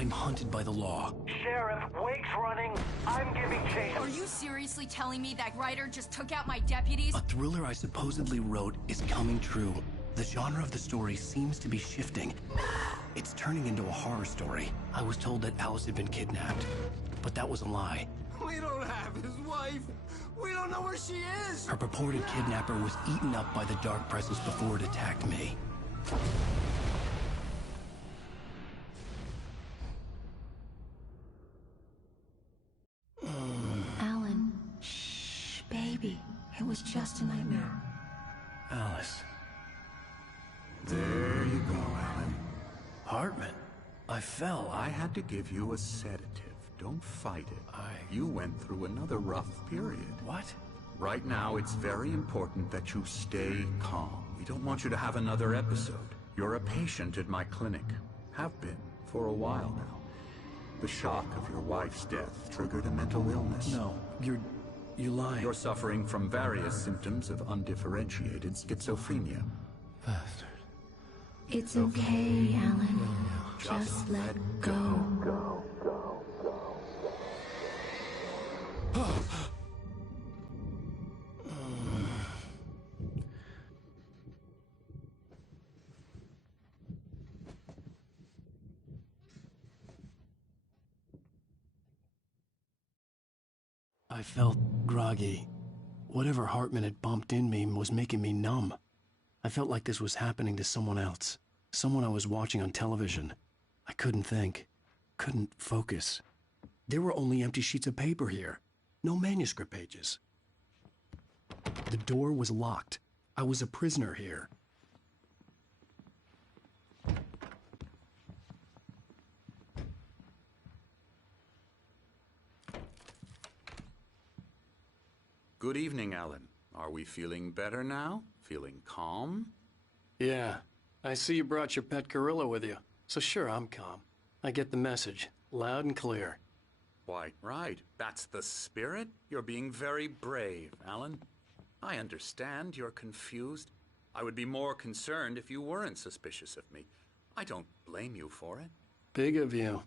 I'm hunted by the law. Sheriff, Wake's running. I'm giving chase. Are you seriously telling me that writer just took out my deputies? A thriller I supposedly wrote is coming true. The genre of the story seems to be shifting. It's turning into a horror story. I was told that Alice had been kidnapped, but that was a lie. We don't have his wife. We don't know where she is. Her purported kidnapper was eaten up by the dark presence before it attacked me. Alan, shh, baby. It was just a nightmare. Alice. There you go, Alan. Hartman. I fell. I had to give you a sedative. Don't fight it. You went through another rough period. What? Right now, it's very important that you stay calm. We don't want you to have another episode. You're a patient at my clinic. Have been for a while now. The shock of your wife's death triggered a mental illness. No, you're lying. You're suffering from various symptoms of undifferentiated schizophrenia. Bastard. It's okay, Alan. Just let go. I felt groggy. Whatever Hartman had bumped in me was making me numb. I felt like this was happening to someone else. Someone I was watching on television. I couldn't think. Couldn't focus. There were only empty sheets of paper here. No manuscript pages. The door was locked. I was a prisoner here. Good evening, Alan. Are we feeling better now? Feeling calm? Yeah. I see you brought your pet gorilla with you. So sure, I'm calm. I get the message. Loud and clear. Quite right. That's the spirit. You're being very brave, Alan. I understand you're confused. I would be more concerned if you weren't suspicious of me. I don't blame you for it. Big of you.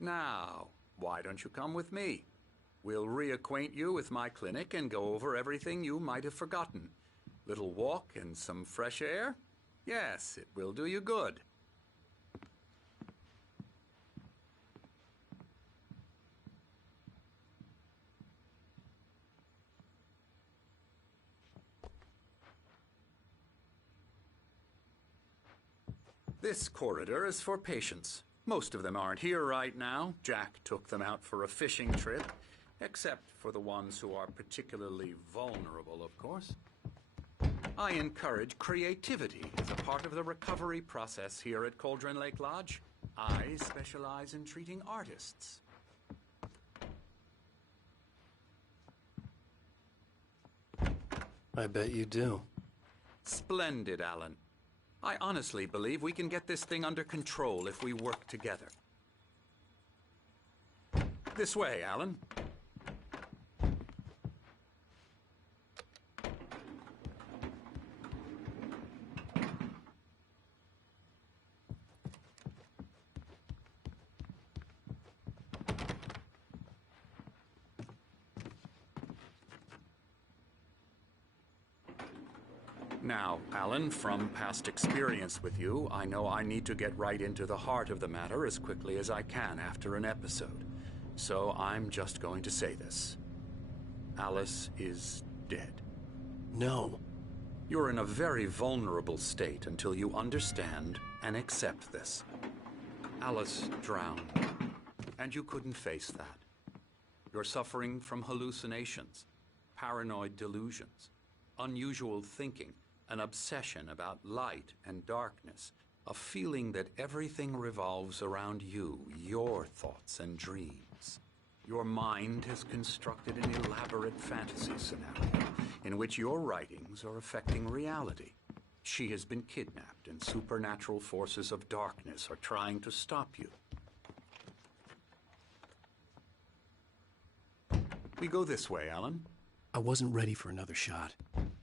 Now, why don't you come with me? We'll reacquaint you with my clinic and go over everything you might have forgotten. Little walk and some fresh air? Yes, it will do you good. This corridor is for patients. Most of them aren't here right now. Jack took them out for a fishing trip. Except for the ones who are particularly vulnerable, of course. I encourage creativity as a part of the recovery process here at Cauldron Lake Lodge. I specialize in treating artists. I bet you do. Splendid, Alan. I honestly believe we can get this thing under control if we work together. This way, Alan. Now, Alan, from past experience with you, I know I need to get right into the heart of the matter as quickly as I can after an episode. So I'm just going to say this. Alice is dead. No. You're in a very vulnerable state until you understand and accept this. Alice drowned, and you couldn't face that. You're suffering from hallucinations, paranoid delusions, unusual thinking, an obsession about light and darkness, a feeling that everything revolves around you, your thoughts and dreams. Your mind has constructed an elaborate fantasy scenario in which your writings are affecting reality. She has been kidnapped, and supernatural forces of darkness are trying to stop you. We go this way, Alan. I wasn't ready for another shot,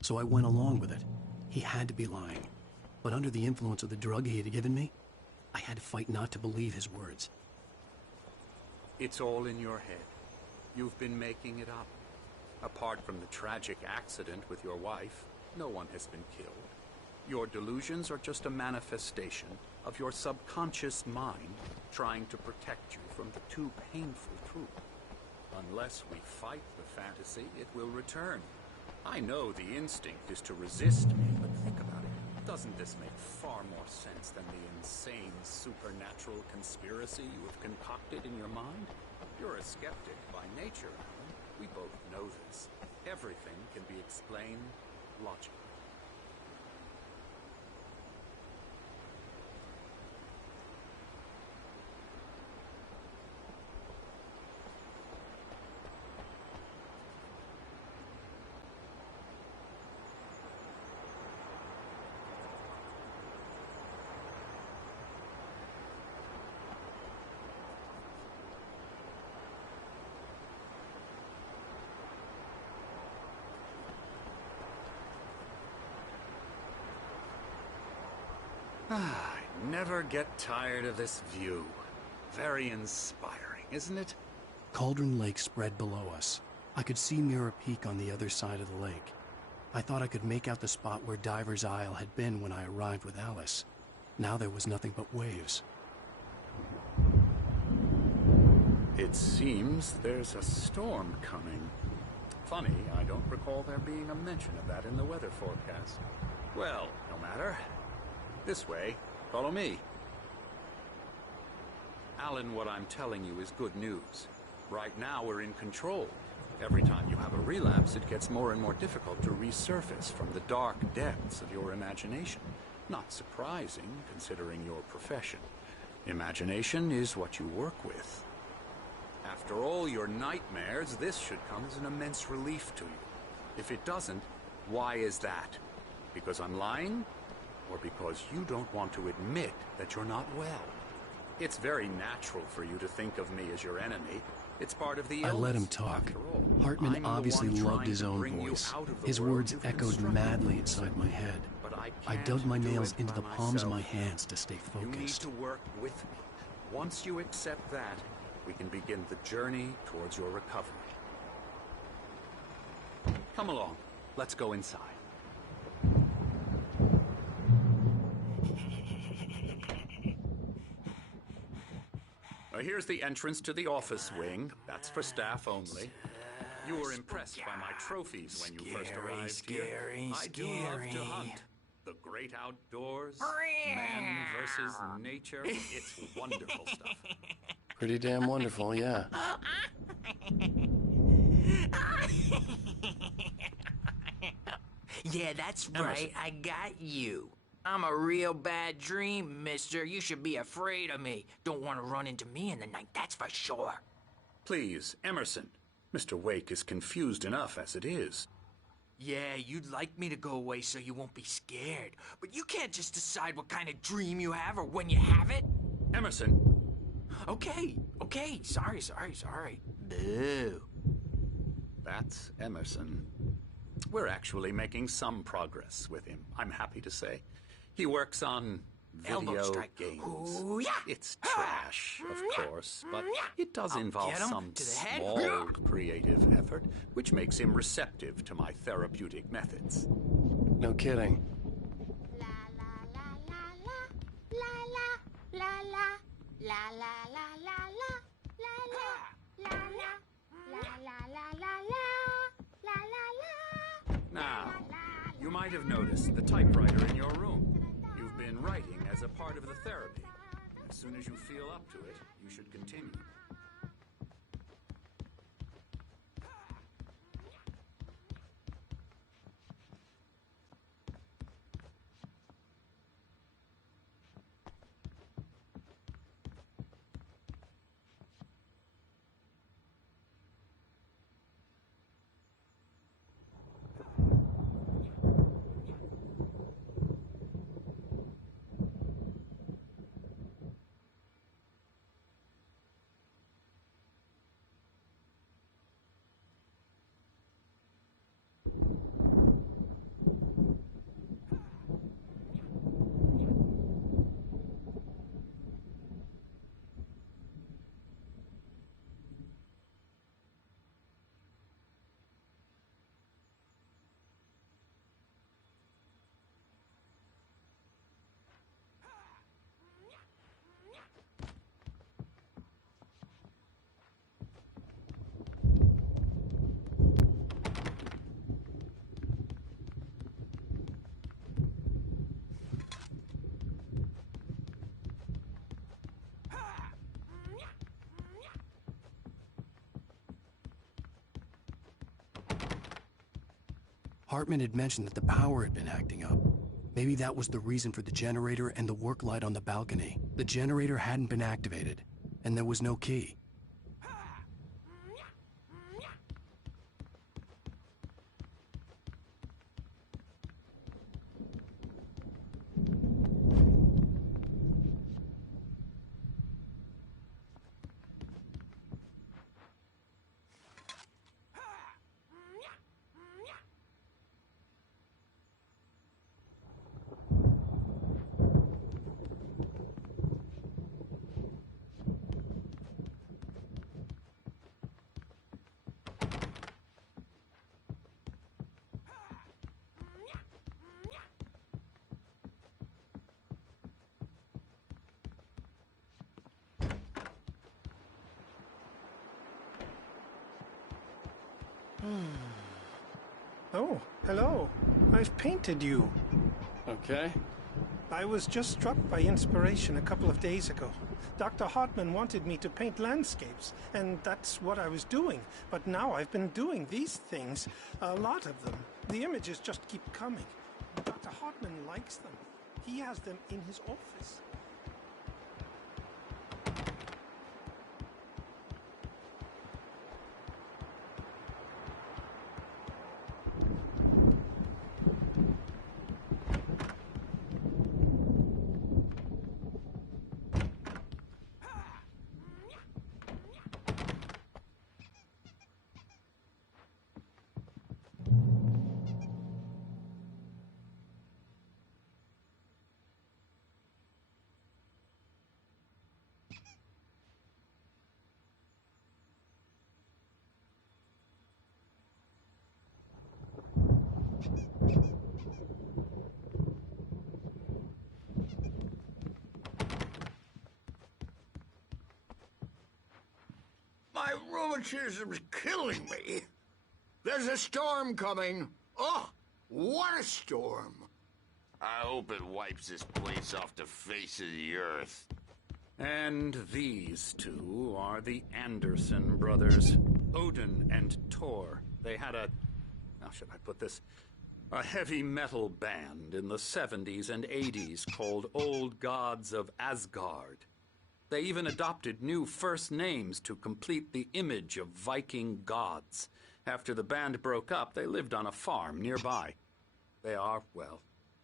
so I went along with it. He had to be lying. But under the influence of the drug he had given me, I had to fight not to believe his words. It's all in your head. You've been making it up. Apart from the tragic accident with your wife, no one has been killed. Your delusions are just a manifestation of your subconscious mind trying to protect you from the too painful truth. Unless we fight the fantasy, it will return. I know the instinct is to resist me, but think about it. Doesn't this make far more sense than the insane supernatural conspiracy you have concocted in your mind? You're a skeptic by nature, Alan. We both know this. Everything can be explained logically. I never get tired of this view. Very inspiring, isn't it? Cauldron Lake spread below us. I could see Mirror Peak on the other side of the lake. I thought I could make out the spot where Diver's Isle had been when I arrived with Alice. Now there was nothing but waves. It seems there's a storm coming. Funny, I don't recall there being a mention of that in the weather forecast. Well, no matter. This way. Follow me. Alan, what I'm telling you is good news. Right now, we're in control. Every time you have a relapse, it gets more and more difficult to resurface from the dark depths of your imagination. Not surprising, considering your profession. Imagination is what you work with. After all your nightmares, this should come as an immense relief to you. If it doesn't, why is that? Because I'm lying? Or because you don't want to admit that you're not well? It's very natural for you to think of me as your enemy. It's part of the illness. I let him talk. After all, Hartman I'm the obviously one loved trying his to own bring you voice. out of the His world words you've echoed constructed madly for inside yourself. my head. But I can't dug my do nails it into by the palms of my myself. hands to stay You need focused. to work with me. Once you accept that, we can begin the journey towards your recovery. Come along. Let's go inside. Here's the entrance to the office wing. That's for staff only. You were impressed by my trophies when you first arrived here. I do love to hunt. The great outdoors, man versus nature. It's wonderful stuff. Pretty damn wonderful, yeah. Yeah, that's Emerson. right. I got you. I'm a real bad dream, mister. You should be afraid of me. Don't want to run into me in the night, that's for sure. Please, Emerson. Mr. Wake is confused enough as it is. Yeah, you'd like me to go away so you won't be scared. But you can't just decide what kind of dream you have or when you have it. Emerson! Okay. Sorry. Boo. That's Emerson. We're actually making some progress with him, I'm happy to say. He works on Elbow video strike. games. Ooh, yeah. It's trash, of course, but it does I'll involve get him some to the head. small creative effort, which makes him receptive to my therapeutic methods. No kidding. La la la la la la la la la la la la la la la la la la la la. Now, you might have noticed the typewriter in your room. You've been writing as a part of the therapy. As soon as you feel up to it, you should continue. Hartman had mentioned that the power had been acting up. Maybe that was the reason for the generator and the work light on the balcony. The generator hadn't been activated, and there was no key. Oh, hello. I've painted you. Okay. I was just struck by inspiration a couple of days ago. Dr. Hartman wanted me to paint landscapes, and that's what I was doing. But now I've been doing these things, a lot of them. The images just keep coming. Dr. Hartman likes them. He has them in his office. My rheumatism's killing me. There's a storm coming. Oh, what a storm. I hope it wipes this place off the face of the earth. And these two are the Anderson brothers, Odin and Tor. They had how should I put this? A heavy metal band in the 70s and 80s called Old Gods of Asgard. They even adopted new first names to complete the image of Viking gods. After the band broke up, they lived on a farm nearby. They are, well,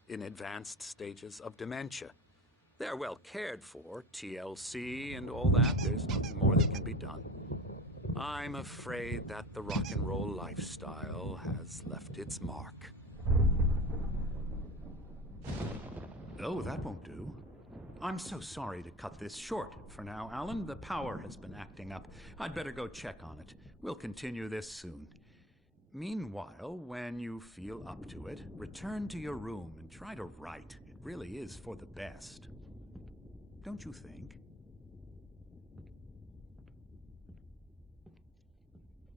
in advanced stages of dementia. They're well cared for, TLC and all that. There's nothing more that can be done. I'm afraid that the rock and roll lifestyle has left its mark. Oh, that won't do. I'm so sorry to cut this short for now, Alan. The power has been acting up. I'd better go check on it. We'll continue this soon. Meanwhile, when you feel up to it, return to your room and try to write. It really is for the best. Don't you think?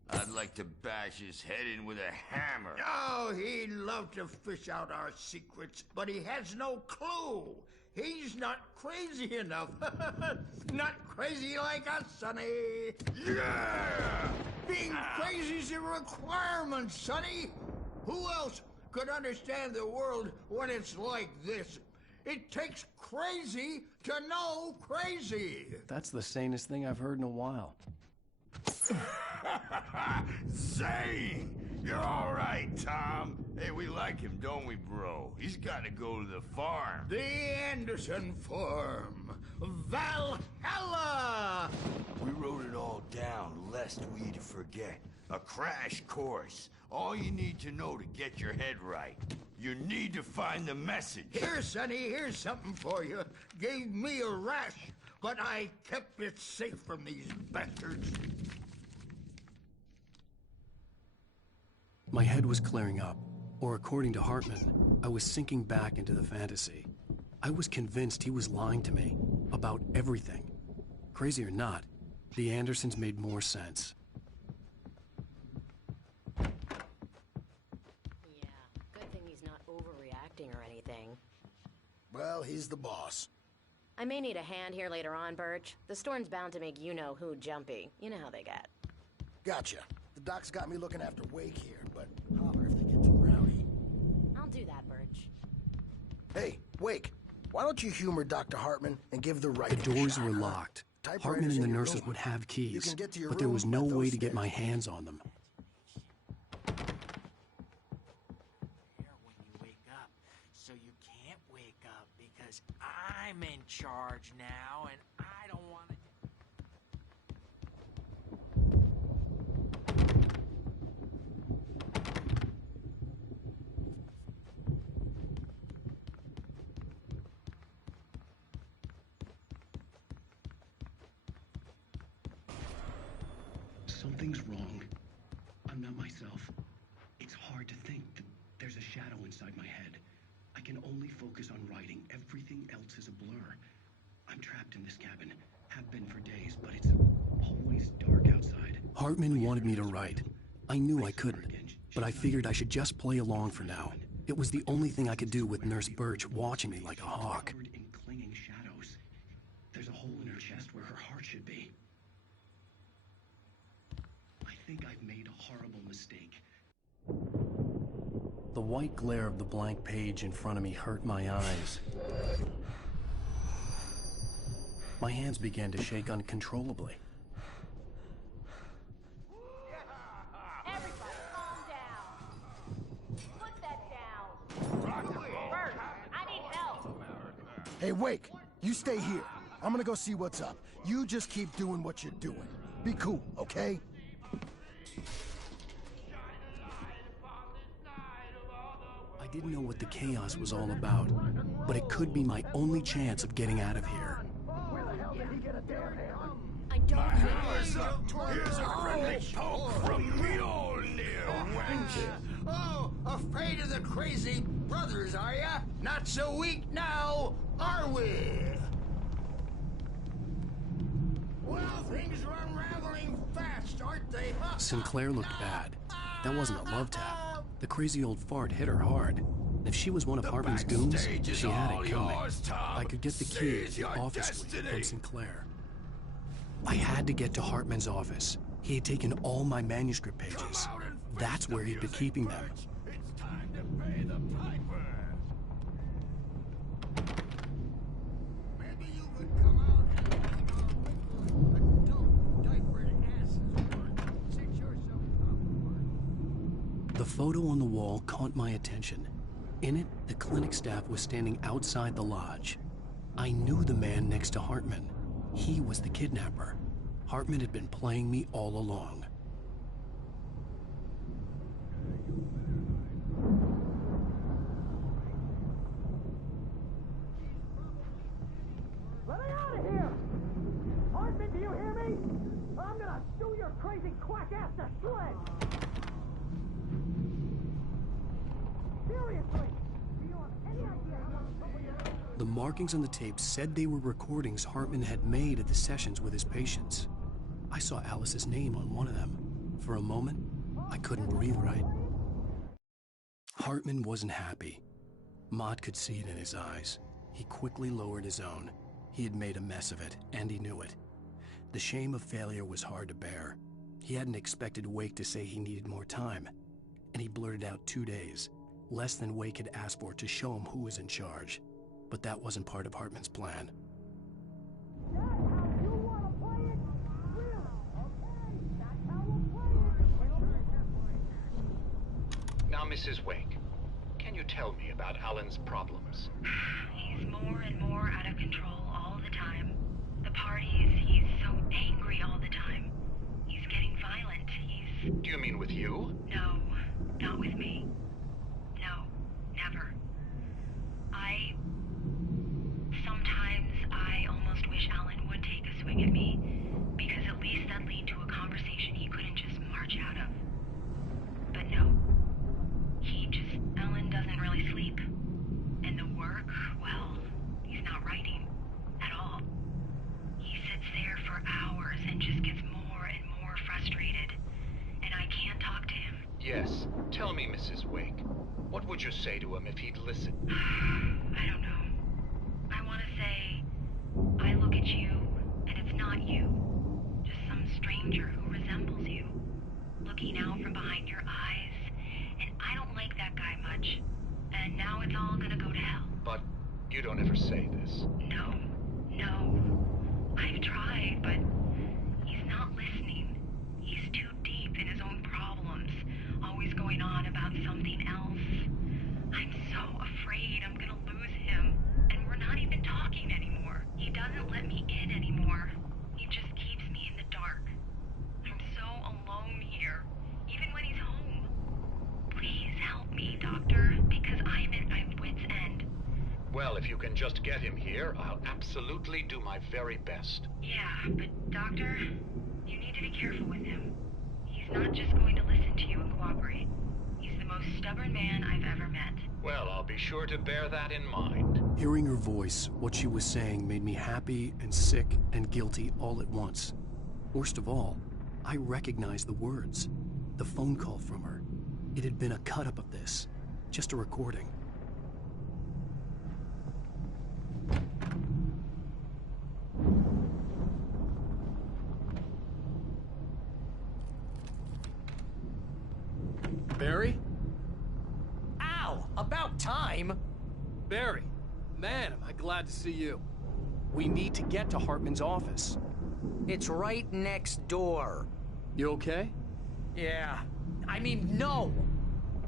I'd like to bash his head in with a hammer. Oh, he'd love to fish out our secrets, but he has no clue. He's not crazy enough. Not crazy like us, Sonny. Yeah! Being crazy's a requirement, Sonny. Who else could understand the world when it's like this? It takes crazy to know crazy. That's the sanest thing I've heard in a while. Zane! You're all right, Tom. Hey, we like him, don't we, bro? He's got to go to the farm. The Anderson farm. Valhalla! We wrote it all down lest we forget. A crash course. All you need to know to get your head right. You need to find the message. Here, Sonny, here's something for you. Gave me a rash, but I kept it safe from these bastards. My head was clearing up, or according to Hartman, I was sinking back into the fantasy. I was convinced he was lying to me about everything. Crazy or not, the Andersons made more sense. Yeah, good thing he's not overreacting or anything. Well, he's the boss. I may need a hand here later on, Birch. The storm's bound to make you-know-who jumpy. You know how they get. Gotcha. The doc's got me looking after Wake here, but holler if they get too rowdy. Hey, Wake, why don't you humor Dr. Hartman and give the right The doors were locked. Hartman and the nurses would have keys, but there was no way to get my hands on them. When you wake up, so you can't wake up because I'm in charge now, and I don't want to. Something's wrong. I'm not myself. It's hard to think that there's a shadow inside my head. I can only focus on writing. Everything else is a blur. I'm trapped in this cabin. Have been for days, but it's always dark outside. Hartman wanted me to write. I knew I couldn't, but I figured I should just play along for now. It was the only thing I could do with Nurse Birch watching me like a hawk. In clinging shadows. There's a hole in her chest where her heart should be. I think I've made a horrible mistake. The white glare of the blank page in front of me hurt my eyes. My hands began to shake uncontrollably. Everybody, calm down. Put that down. Bert, I need help. Hey, Wake, you stay here. I'm gonna go see what's up. You just keep doing what you're doing. Be cool, okay? I didn't know what the chaos was all about, but it could be my only chance of getting out of here. I don't Here's a friendly poke from Mjolnir, wench. Oh, afraid of the crazy brothers, are ya? Not so weak now, are we? Well, things are unraveling fast, aren't they? Sinclair looked bad. That wasn't a love tap. The crazy old fart hit her hard. If she was one of Hartman's goons, she had it coming. I could get the key to the office suite from Sinclair. I had to get to Hartman's office. He had taken all my manuscript pages. That's where he'd been keeping them. It's time to pay the piper. Maybe you could come out and adult diapered asses. Sit yourself up. The photo on the wall caught my attention. In it, the clinic staff was standing outside the lodge. I knew the man next to Hartman. He was the kidnapper. Hartman had been playing me all along. Let me out of here! Hartman, do you hear me? I'm gonna do your crazy quack ass to shreds! Seriously! Do you have any idea how much trouble you're in? The markings on the tape said they were recordings Hartman had made at the sessions with his patients. I saw Alice's name on one of them. For a moment, I couldn't breathe right. Hartman wasn't happy. Mott could see it in his eyes. He quickly lowered his own. He had made a mess of it, and he knew it. The shame of failure was hard to bear. He hadn't expected Wake to say he needed more time, and he blurted out 2 days, less than Wake had asked for to show him who was in charge. But that wasn't part of Hartman's plan. That's how you want to play it? Really? Okay, that's how we'll play it. Now, Mrs. Wake, can you tell me about Alan's problems? He's more and more out of control all the time. The parties, he's so angry all the time. He's getting violent. Do you mean with you? No, not with me. No, never. Sometimes I almost wish Alan would take a swing at me, because at least that'd lead to a conversation he couldn't just march out of. But no. Alan doesn't really sleep. And the work, well, he's not writing at all. He sits there for hours and just gets more and more frustrated. And I can't talk to him. Yes. Tell me, Mrs. Wake. What would you say to him if he'd listen? I don't know. I want to say, I look at you, and it's not you. Just some stranger who resembles you. Looking out from behind your eyes. And I don't like that guy much. And now it's all gonna go to hell. But you don't ever say this. No. I've tried, but he's not listening. He's too deep in his own problems, always going on about something else. I'm so afraid I'm gonna lose him, and we're not even talking anymore. He doesn't let me in anymore. He just keeps me in the dark. I'm so alone here, even when he's home. Please help me, Doctor, because I'm at my wit's end. Well, if you can just get him here, I'll absolutely do my very best. Yeah, but Doctor, you need to be careful with him. He's not just going to listen to you and cooperate. He's the most stubborn man I've ever met. Well, I'll be sure to bear that in mind. Hearing her voice, what she was saying made me happy and sick and guilty all at once. Worst of all, I recognized the words. The phone call from her. It had been a cut-up of this. Just a recording. Barry? Ow! About time! Barry, man, am I glad to see you. We need to get to Hartman's office. It's right next door. You okay? Yeah. I mean, no!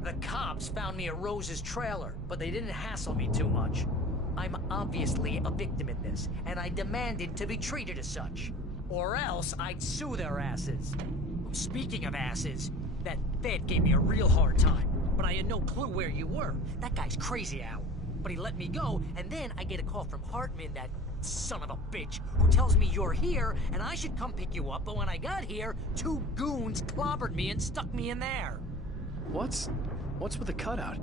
The cops found me at Rose's trailer, but they didn't hassle me too much. I'm obviously a victim in this, and I demanded to be treated as such. Or else I'd sue their asses. Speaking of asses, that Fed gave me a real hard time, but I had no clue where you were. That guy's crazy, Al. But he let me go, and then I get a call from Hartman, that son of a bitch, who tells me you're here, and I should come pick you up, but when I got here, 2 goons clobbered me and stuck me in there. What's with the cutout?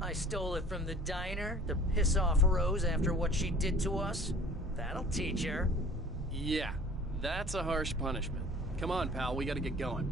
I stole it from the diner to piss off Rose after what she did to us. That'll teach her. Yeah, that's a harsh punishment. Come on, pal, we gotta get going.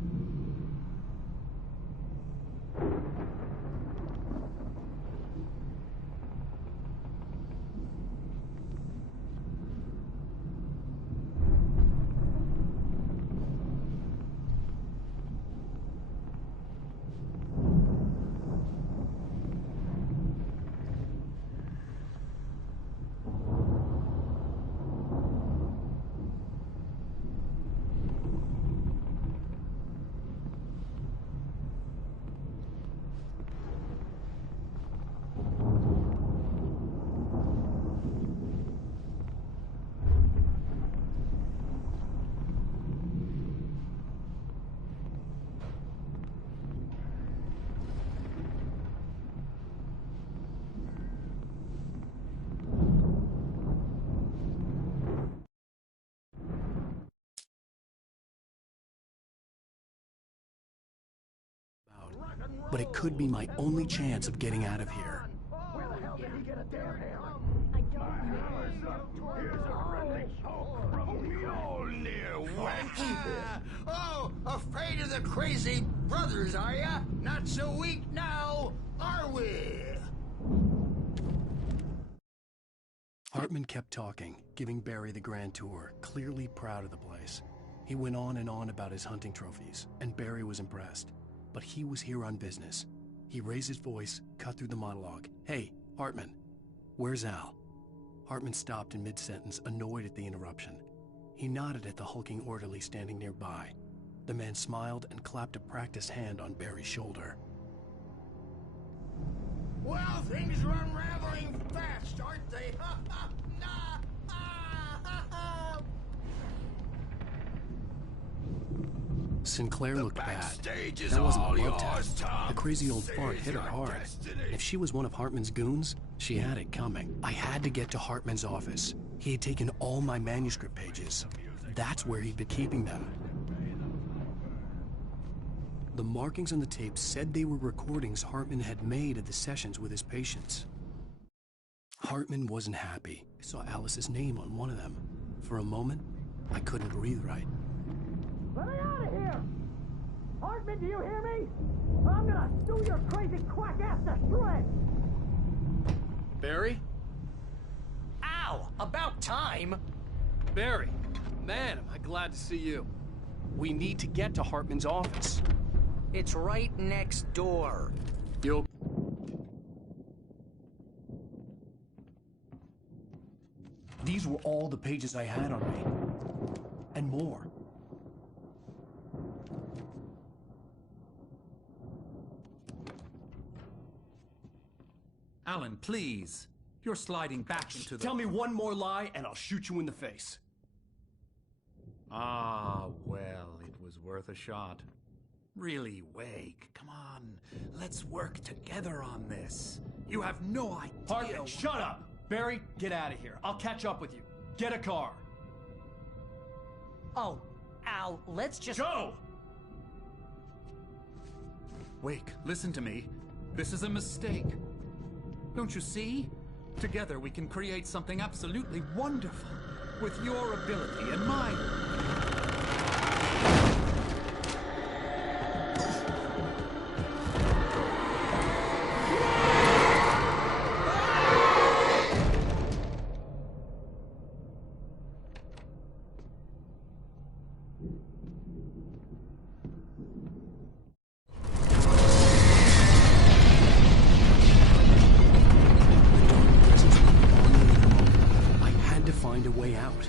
But it could be my only chance of getting out of here. Where the hell did he get a damn hammer? I don't Here's a friendly poke from Mjolnir. Oh, afraid of the crazy brothers, are ya? Not so weak now, are we? Hartman kept talking, giving Barry the grand tour, clearly proud of the place. He went on and on about his hunting trophies, and Barry was impressed. But he was here on business. He raised his voice, cut through the monologue. Hey, Hartman, where's Al? Hartman stopped in mid-sentence, annoyed at the interruption. He nodded at the hulking orderly standing nearby. The man smiled and clapped a practiced hand on Barry's shoulder. Well, things are unraveling fast, aren't they? Ha ha! Nah! Ha ha ha! Sinclair looked bad. backstage is That wasn't all a love yours, tap. Tom. The crazy old fart Seize hit her your hard. destiny. And if she was one of Hartman's goons, she had it coming. I had to get to Hartman's office. He had taken all my manuscript pages. That's where he'd been keeping them. The markings on the tape said they were recordings Hartman had made of the sessions with his patients. Hartman wasn't happy. I saw Alice's name on one of them. For a moment, I couldn't breathe right. Let me out of here! Hartman, do you hear me? I'm gonna sue your crazy quack ass to shreds! Barry? Ow! About time! Barry, man, am I glad to see you. We need to get to Hartman's office. It's right next door. You all the pages I had on me. And more. Alan, please. You're sliding back into the... Tell me one more lie and I'll shoot you in the face. Ah, well, it was worth a shot. Really, Wake, come on. Let's work together on this. You have no idea... Hartman, shut up! Barry, get out of here. I'll catch up with you. Get a car. Oh, Al, let's just... Go! Wake, listen to me. This is a mistake. Don't you see? Together we can create something absolutely wonderful. With your ability and mine. Find a way out.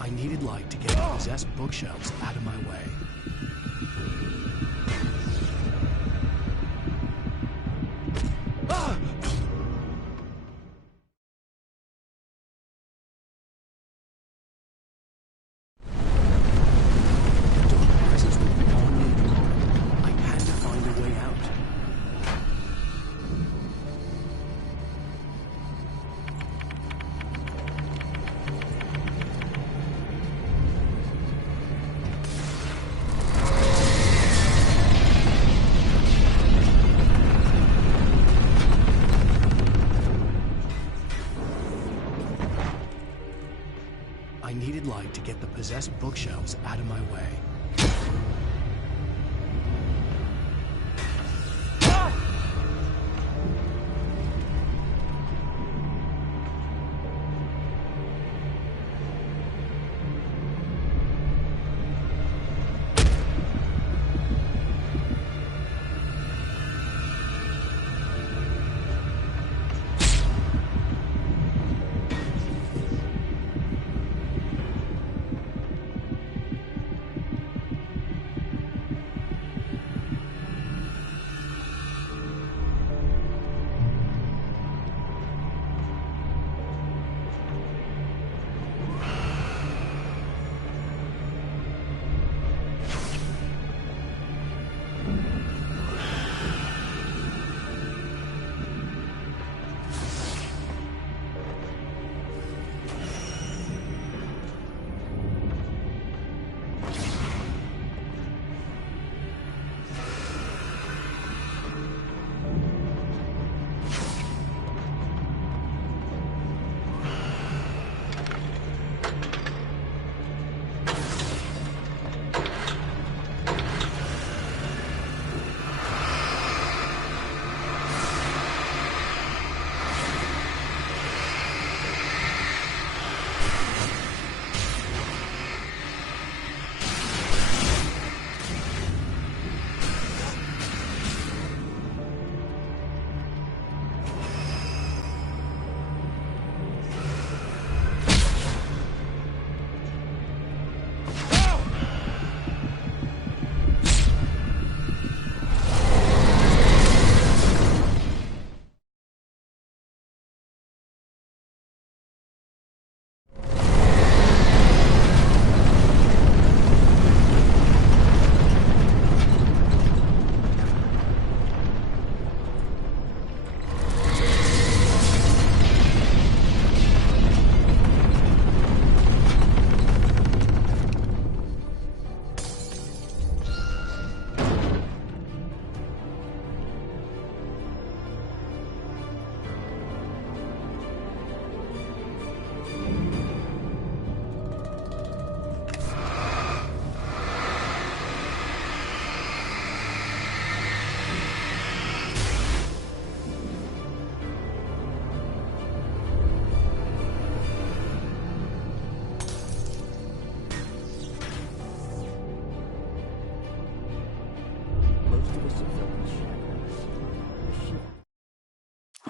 I needed light to get the possessed bookshelves out of my way. I needed light to get the possessed bookshelves out of my way.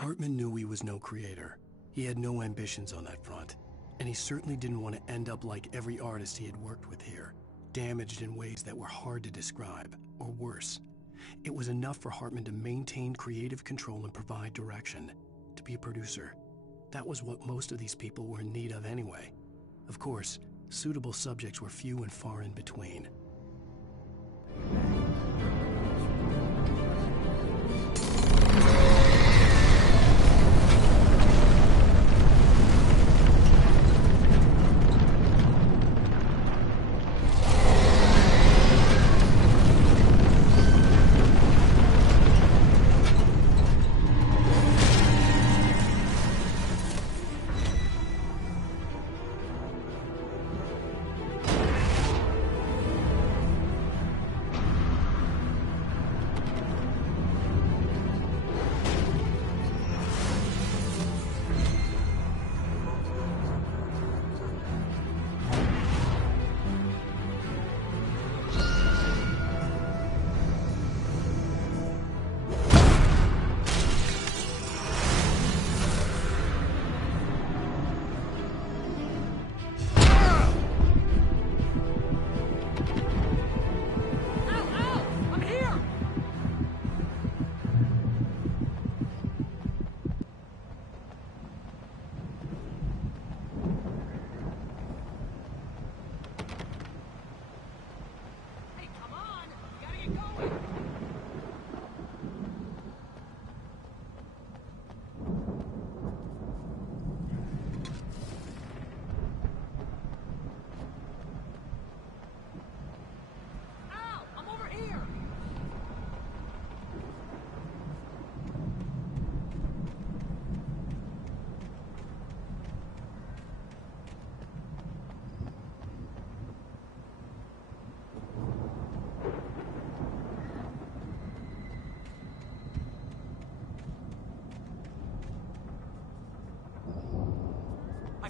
Hartman knew he was no creator. He had no ambitions on that front. And he certainly didn't want to end up like every artist he had worked with here, damaged in ways that were hard to describe, or worse. It was enough for Hartman to maintain creative control and provide direction, to be a producer. That was what most of these people were in need of anyway. Of course, suitable subjects were few and far in between.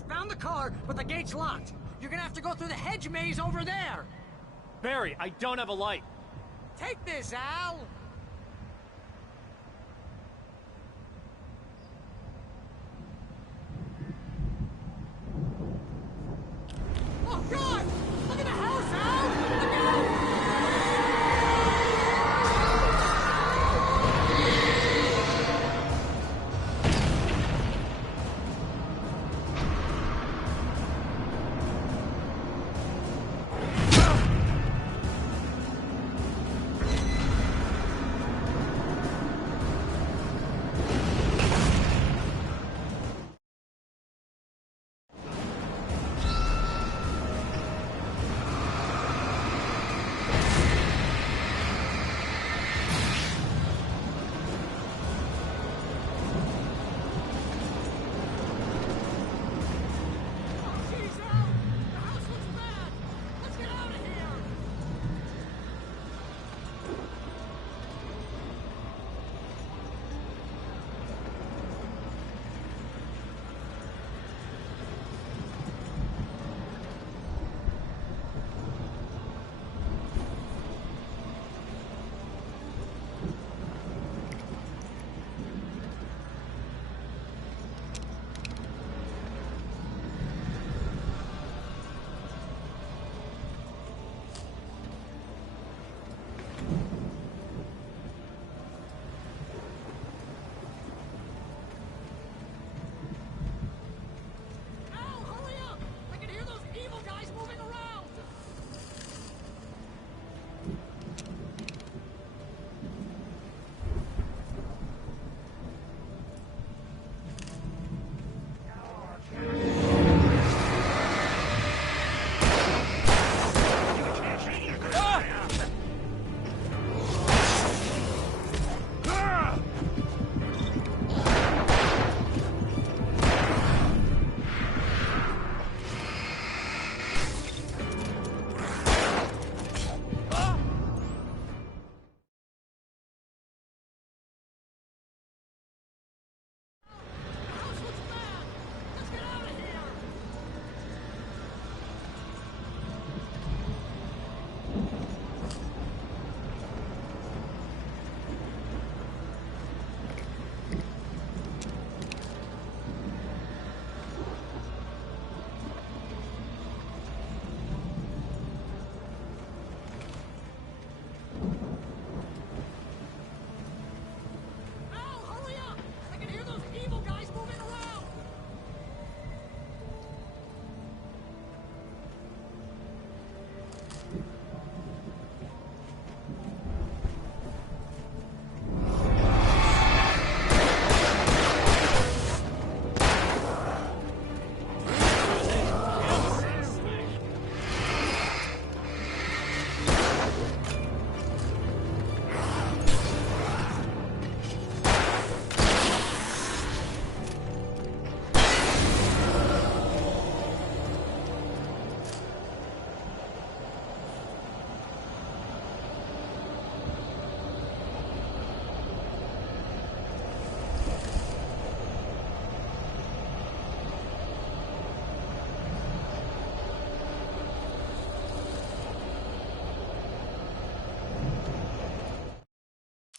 Found the car, but the gate's locked. You're gonna have to go through the hedge maze over there. Barry, I don't have a light. Take this, Al. Oh, God! Look at the house, Al! Look out!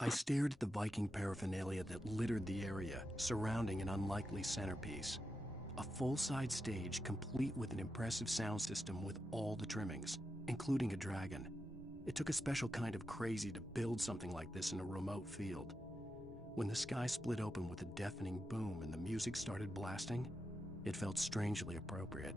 I stared at the Viking paraphernalia that littered the area, surrounding an unlikely centerpiece. A full-size stage complete with an impressive sound system with all the trimmings, including a dragon. It took a special kind of crazy to build something like this in a remote field. When the sky split open with a deafening boom and the music started blasting, it felt strangely appropriate.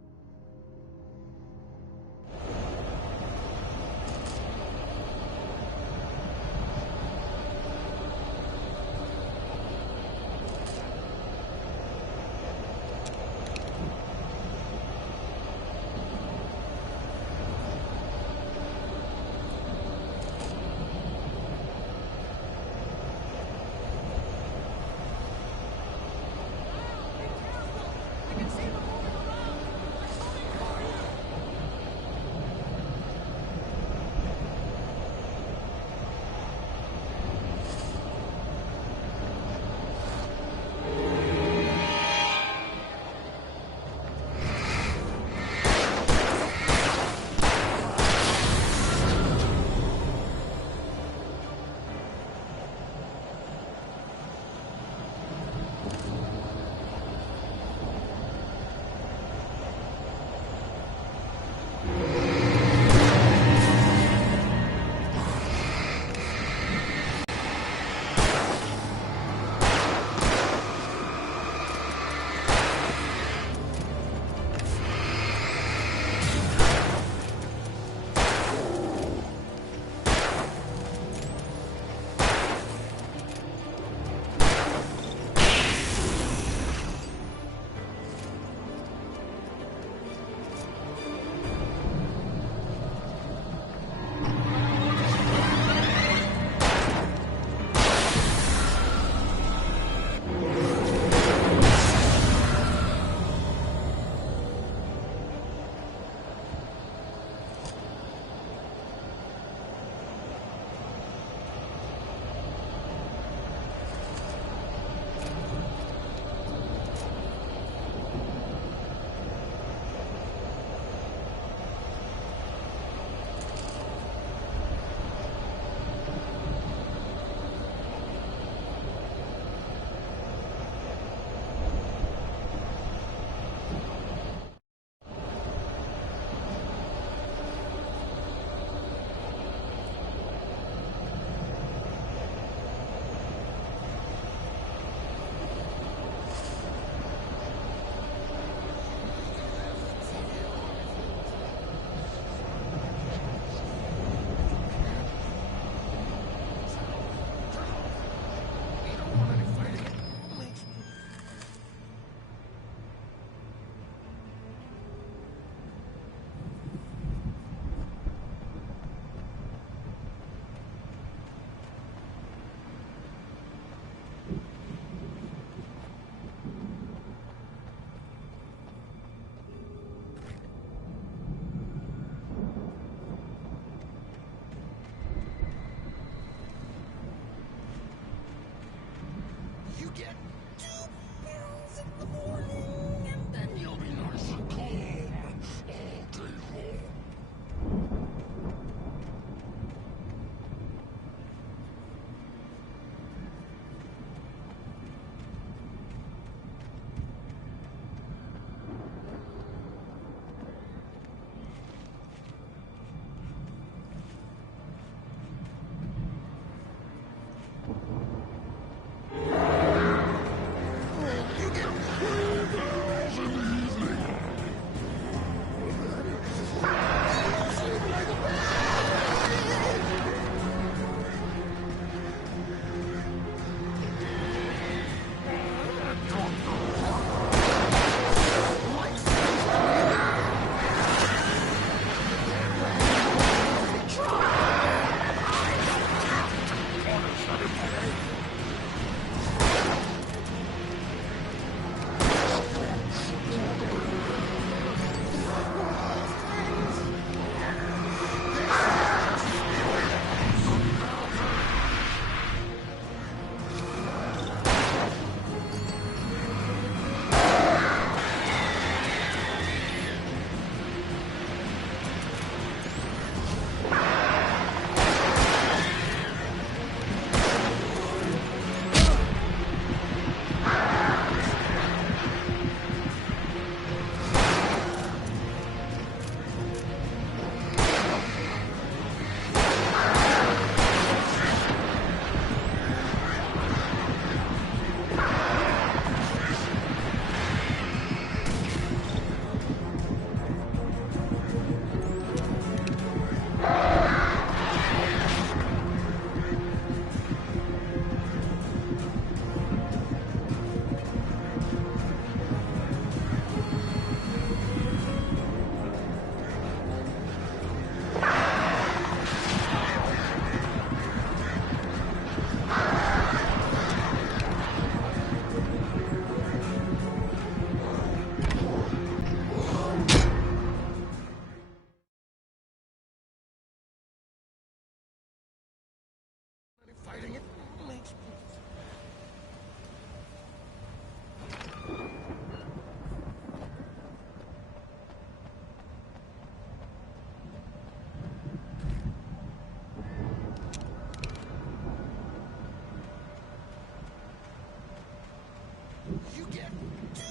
You get 2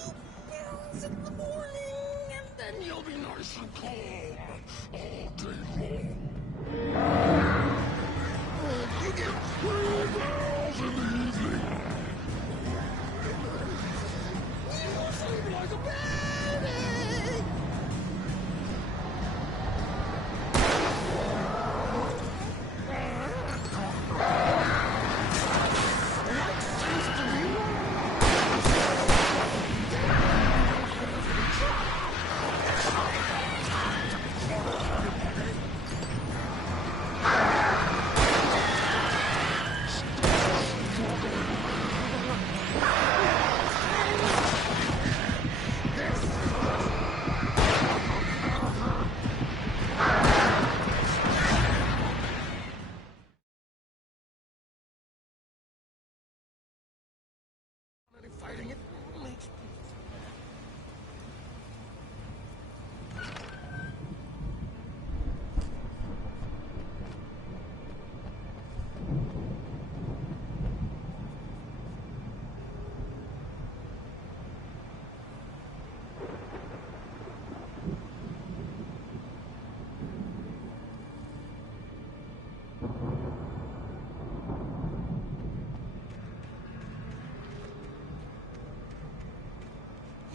pounds in the morning, and then you'll be nice and calm all day long. You get 3 pounds in the evening. You sleep like a baby. Fighting it makes me...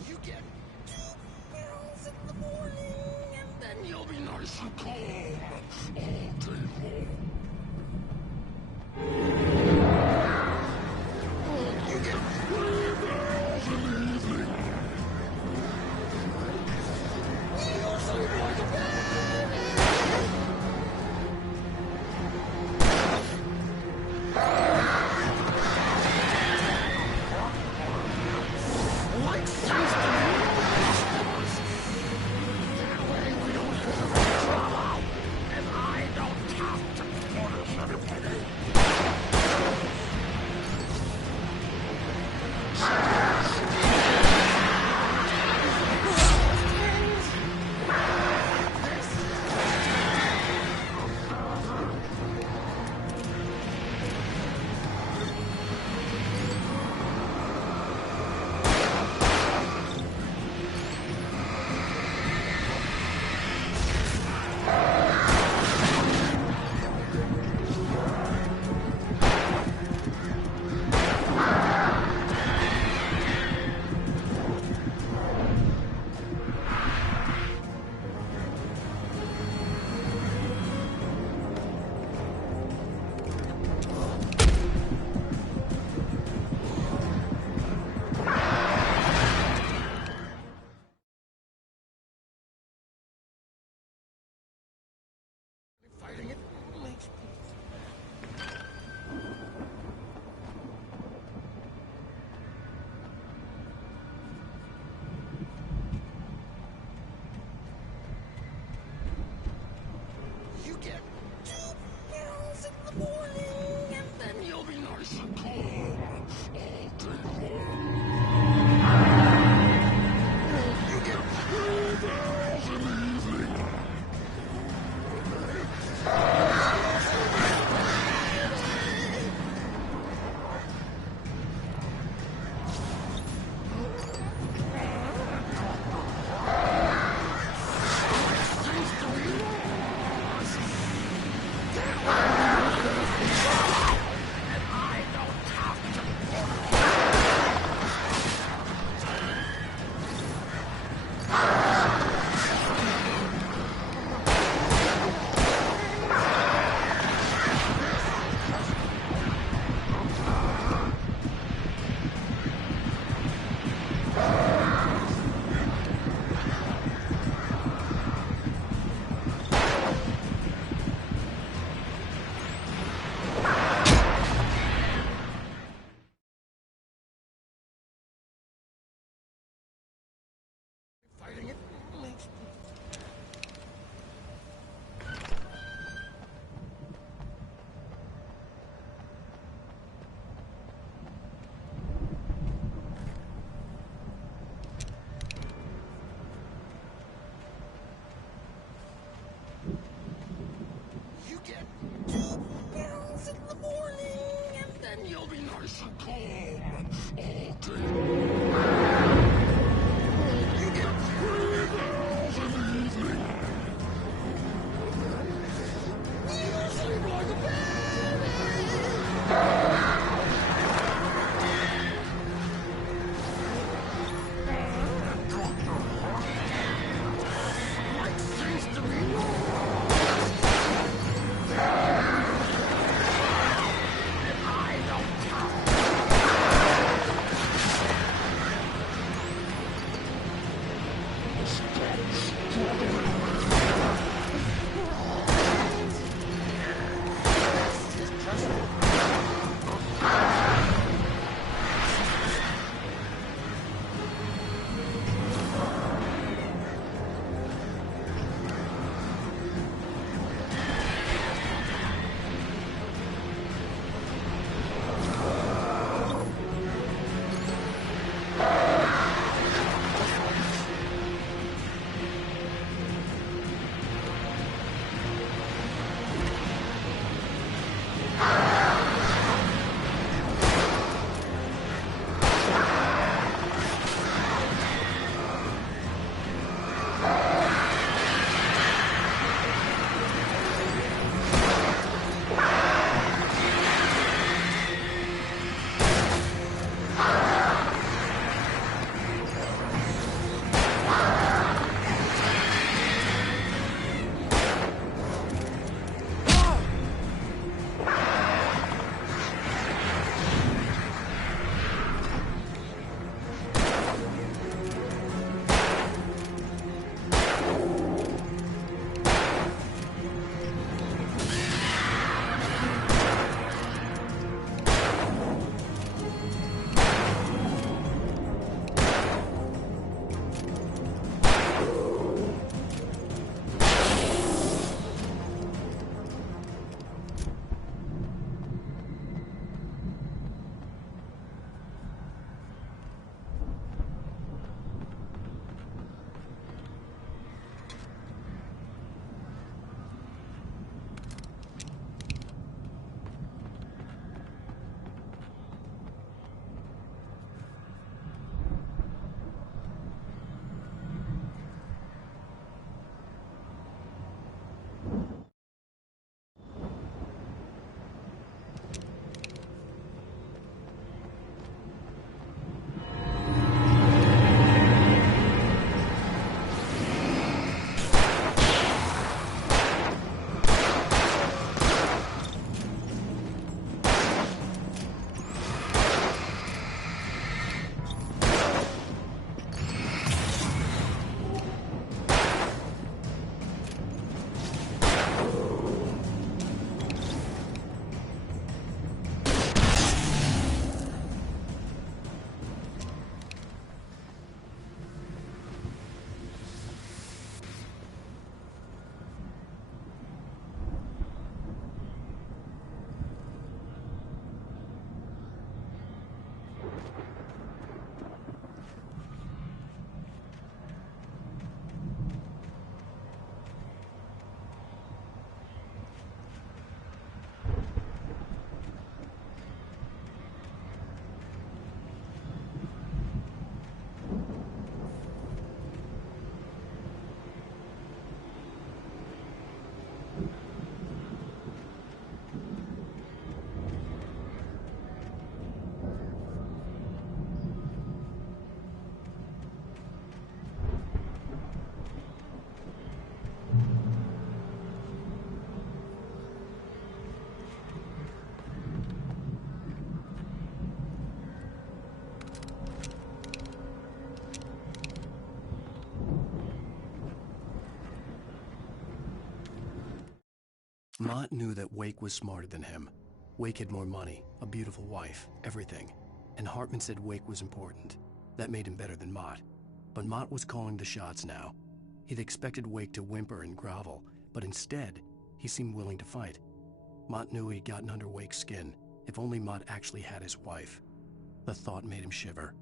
You get 2 pounds in the morning, and then you'll be nice and calm all day long. You get 3 pounds in the evening. You sleep like a baby. Like sense to me. That way we don't have trouble. Mott knew that Wake was smarter than him. Wake had more money, a beautiful wife, everything. And Hartman said Wake was important. That made him better than Mott. But Mott was calling the shots now. He'd expected Wake to whimper and grovel, but instead, he seemed willing to fight. Mott knew he'd gotten under Wake's skin. If only Mott actually had his wife. The thought made him shiver.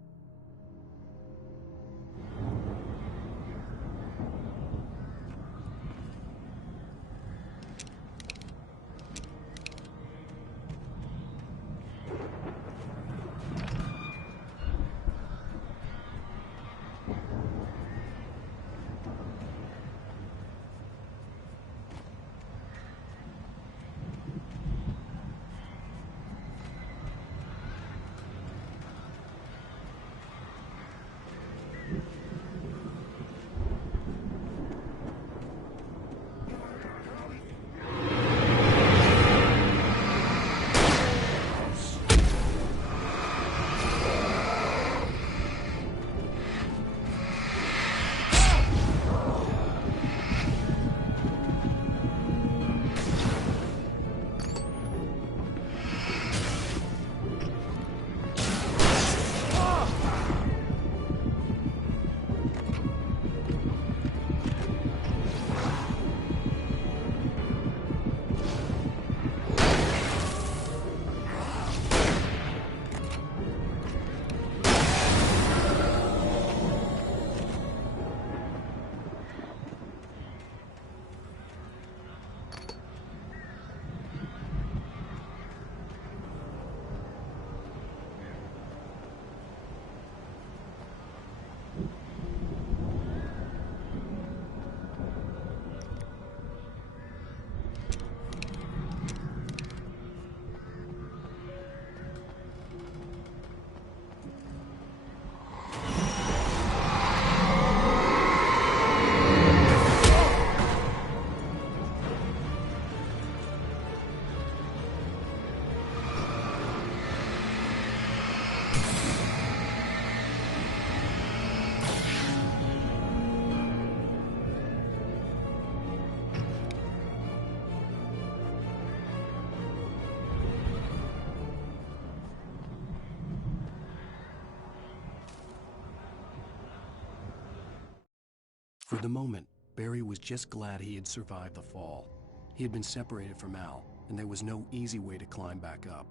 For the moment, Barry was just glad he had survived the fall. He had been separated from Al, and there was no easy way to climb back up.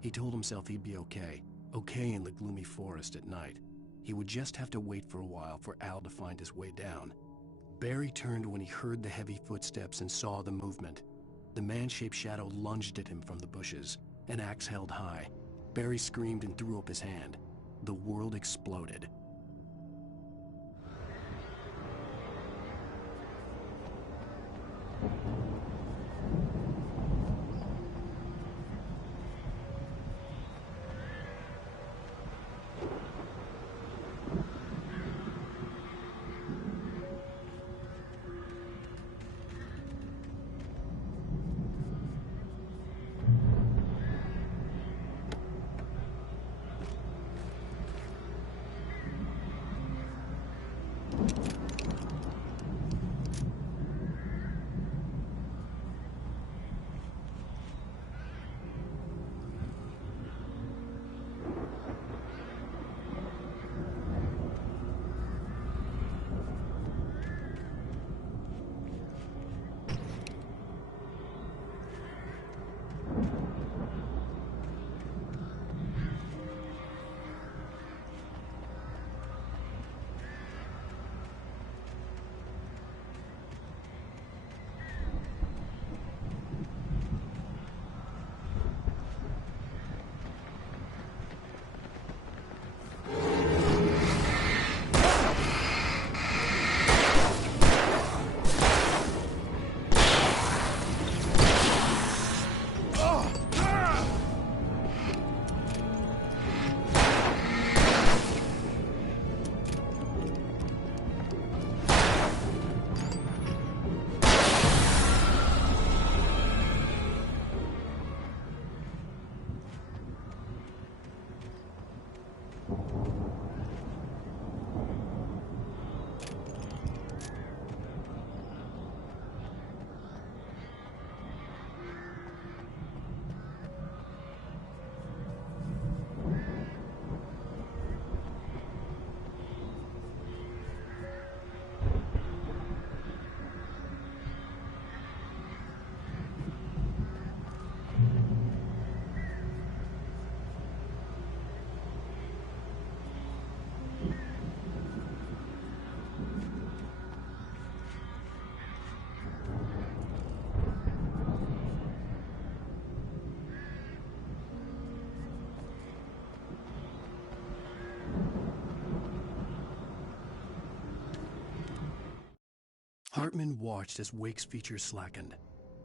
He told himself he'd be okay in the gloomy forest at night. He would just have to wait for a while for Al to find his way down. Barry turned when he heard the heavy footsteps and saw the movement. The man-shaped shadow lunged at him from the bushes, an axe held high. Barry screamed and threw up his hand. The world exploded. Hartman watched as Wake's features slackened.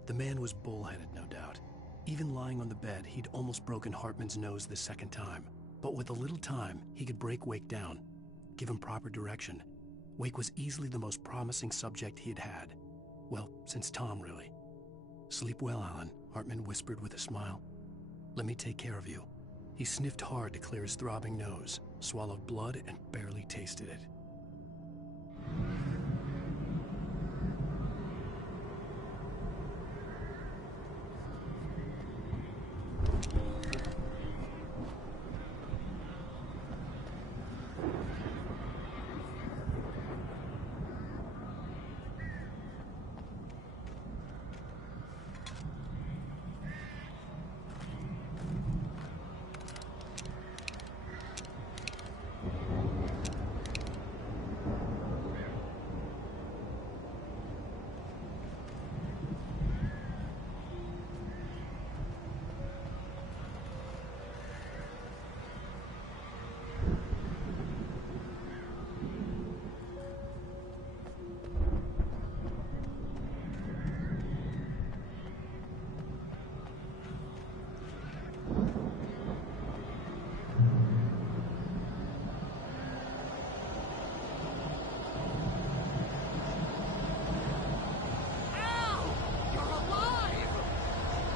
The man was bullheaded, no doubt. Even lying on the bed, he'd almost broken Hartman's nose the second time. But with a little time, he could break Wake down, give him proper direction. Wake was easily the most promising subject he had had. Well, since Tom, really. "Sleep well, Alan," Hartman whispered with a smile. "Let me take care of you." He sniffed hard to clear his throbbing nose, swallowed blood, and barely tasted it.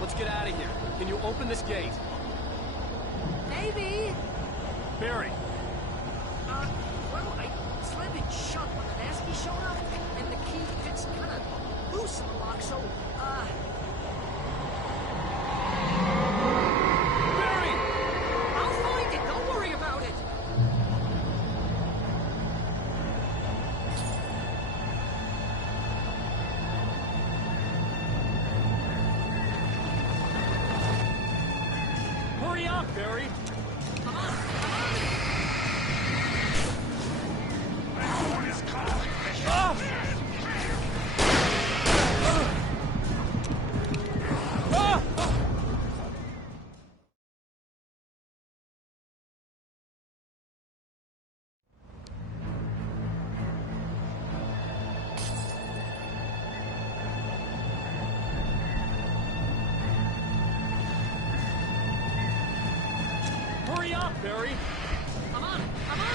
Let's get out of here. Can you open this gate? Maybe. Barry. Well, I slammed it shut when the nasty showed up, and the key fits kind of loose in the lock, so, Barry! I'll find it. Don't worry about it. Hurry up, Barry! Come on, come on! Hurry up, Barry! I'm on it! I'm on it!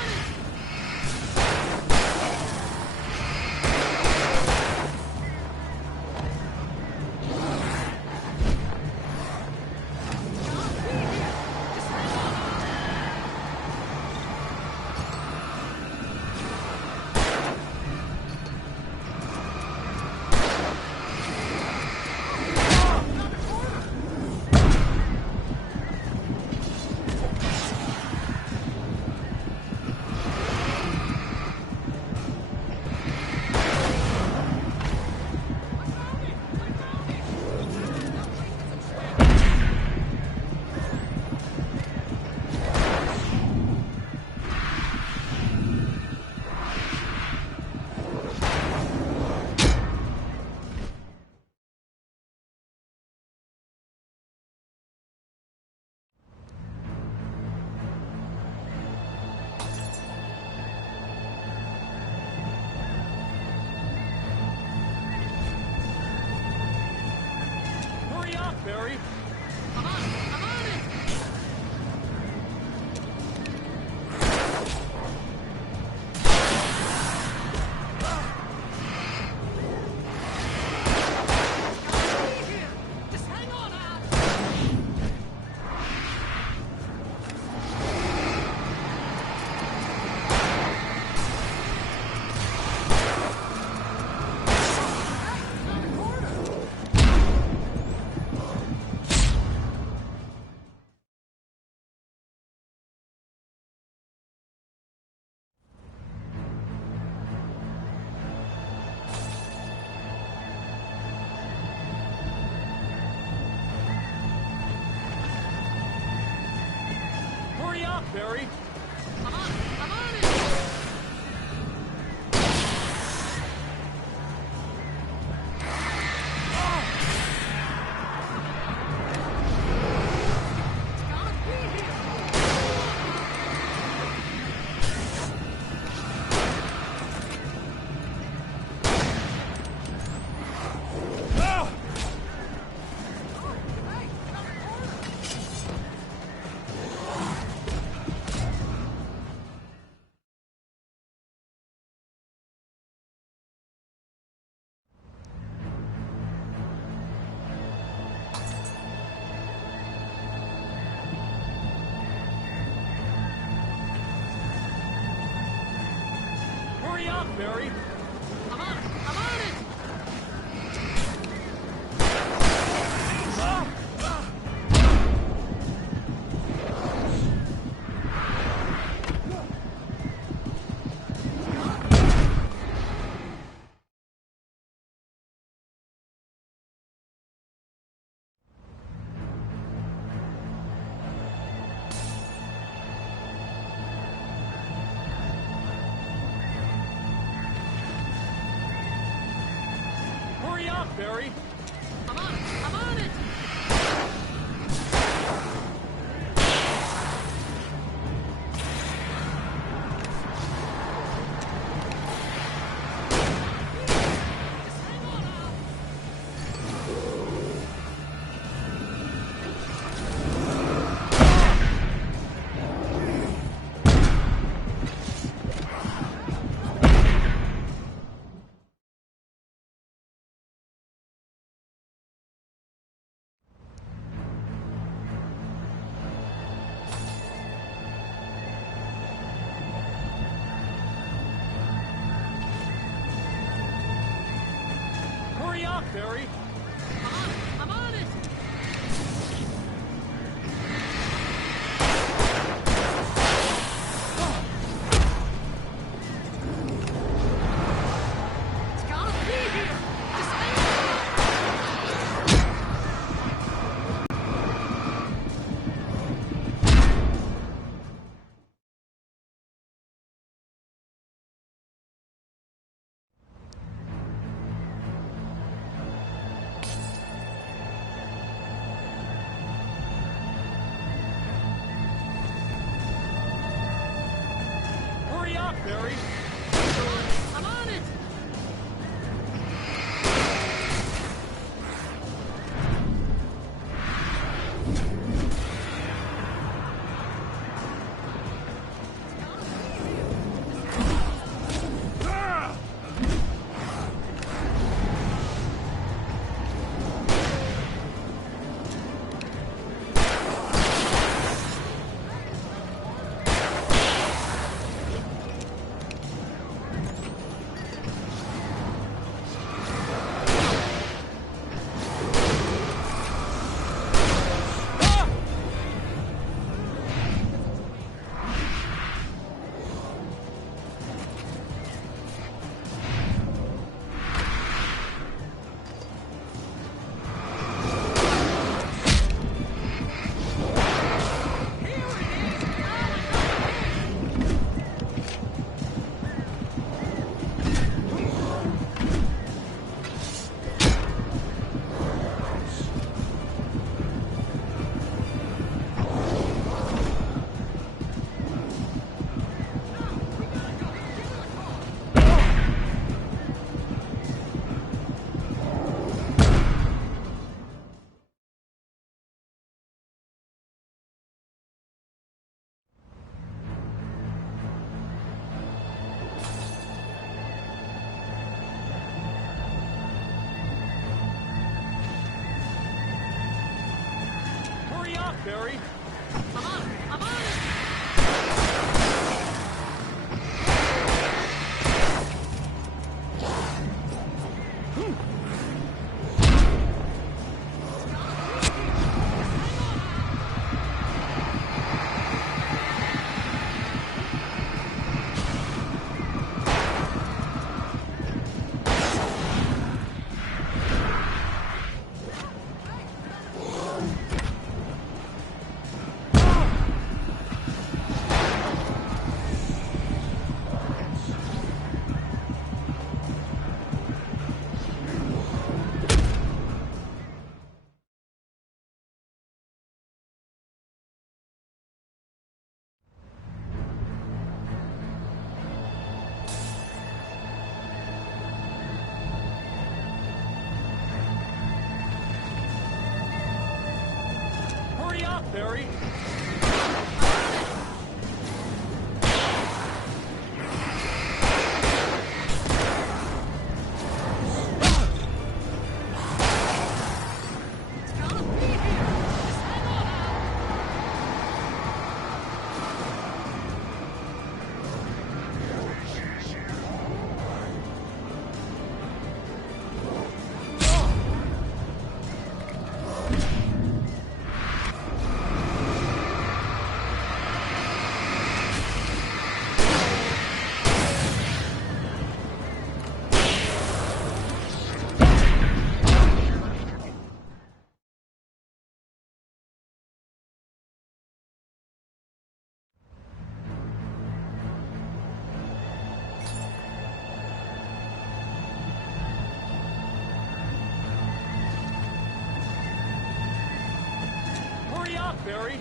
Hurry up, Barry! I'm on it! I'm on it! Just hang on, Al! Hurry up, Barry! I'm on it! Hurry up, Barry! I'm on it! Hurry up, Barry! I'm on it! It's gotta be here! Just hang Hurry up, Barry! I'm on it! Hurry up, Barry! I'm on it! Hurry up, Barry! Barry.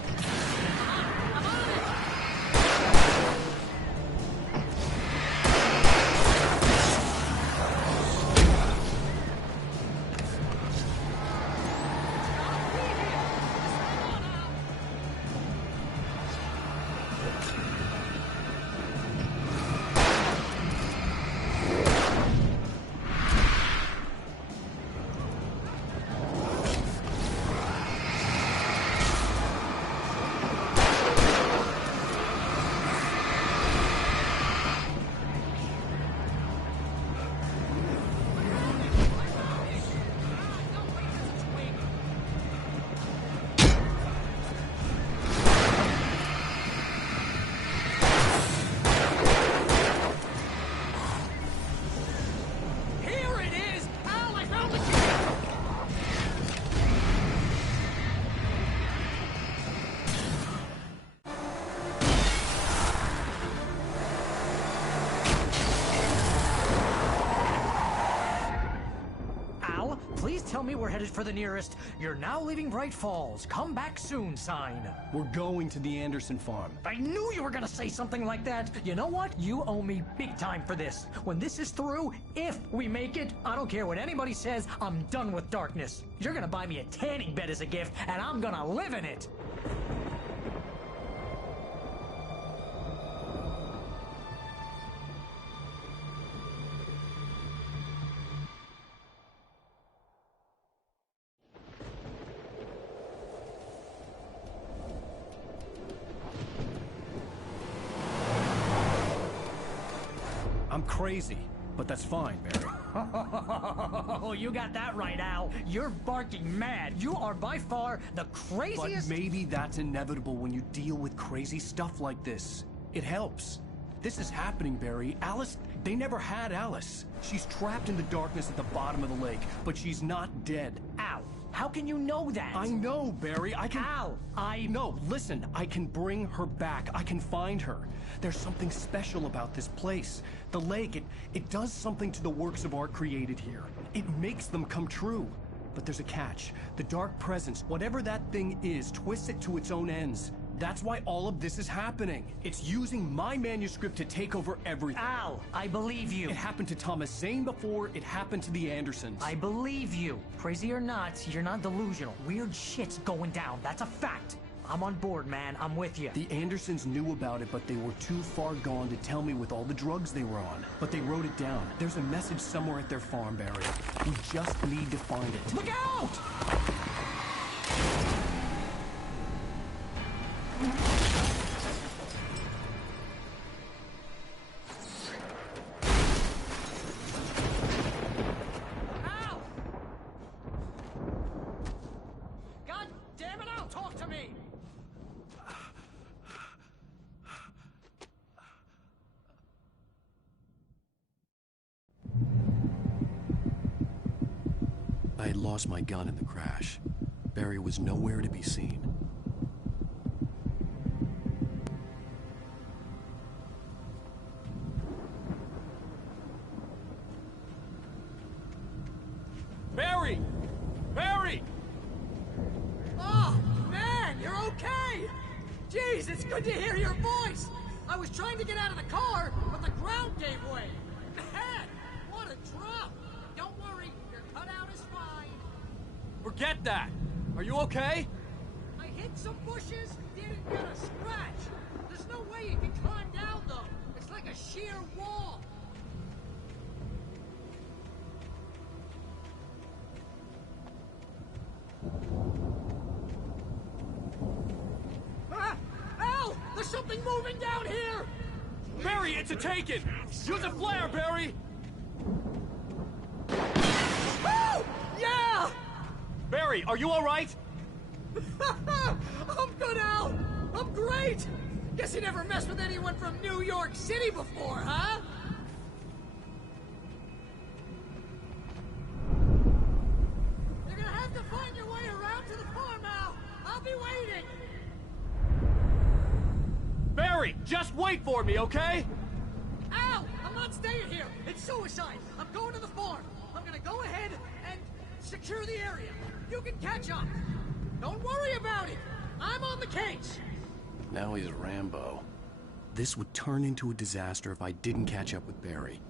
Please tell me we're headed for the nearest "You're now leaving Bright Falls. Come back soon" sign. We're going to the Anderson farm. I knew you were gonna say something like that. You know what? You owe me big time for this. When this is through, if we make it, I don't care what anybody says, I'm done with darkness. You're gonna buy me a tanning bed as a gift, and I'm gonna live in it. I'm crazy, but that's fine, Barry. Oh, you got that right, Al. You're barking mad. You are by far the craziest... But maybe that's inevitable when you deal with crazy stuff like this. It helps. This is happening, Barry. Alice, they never had Alice. She's trapped in the darkness at the bottom of the lake, but she's not dead. Al, how can you know that? I know, Barry. I can... Al, No, listen. I can bring her back. I can find her. There's something special about this place. The lake, it does something to the works of art created here. It makes them come true. But there's a catch. The dark presence, whatever that thing is, twists it to its own ends. That's why all of this is happening. It's using my manuscript to take over everything. Al, I believe you. It happened to Thomas Zane before, it happened to the Andersons. I believe you. Crazy or not, you're not delusional. Weird shit's going down. That's a fact. I'm on board, man. I'm with you. The Andersons knew about it, but they were too far gone to tell me with all the drugs they were on. But they wrote it down. There's a message somewhere at their farm, Barry. We just need to find it. Look out! Al! God damn it, Al, talk to me! I had lost my gun in the crash. Barry was nowhere to be seen. Barry! Barry! Oh, man, you're okay! Jeez, it's good to hear your voice! I was trying to get out of the car, but the ground gave way. Man, what a drop! Don't worry, your cutout is fine. Forget that! Are you okay? I hit some bushes, didn't get a scratch. There's no way you can climb down, though. It's like a sheer wall. Ah! Al! There's something moving down here! Barry, it's a taken! Use a flare, Barry! Oh! Yeah! Barry, are you alright? I'm good, Al! I'm great! Guess you never messed with anyone from New York City before, huh? You're gonna have to find your way around to the farm, Al! I'll be waiting! Barry, just wait for me, okay? Al! I'm not staying here! It's suicide! I'm going to the farm! I'm gonna go ahead and secure the area! You can catch up! Don't worry about it! I'm on the case! Now he's Rambo. This would turn into a disaster if I didn't catch up with Barry.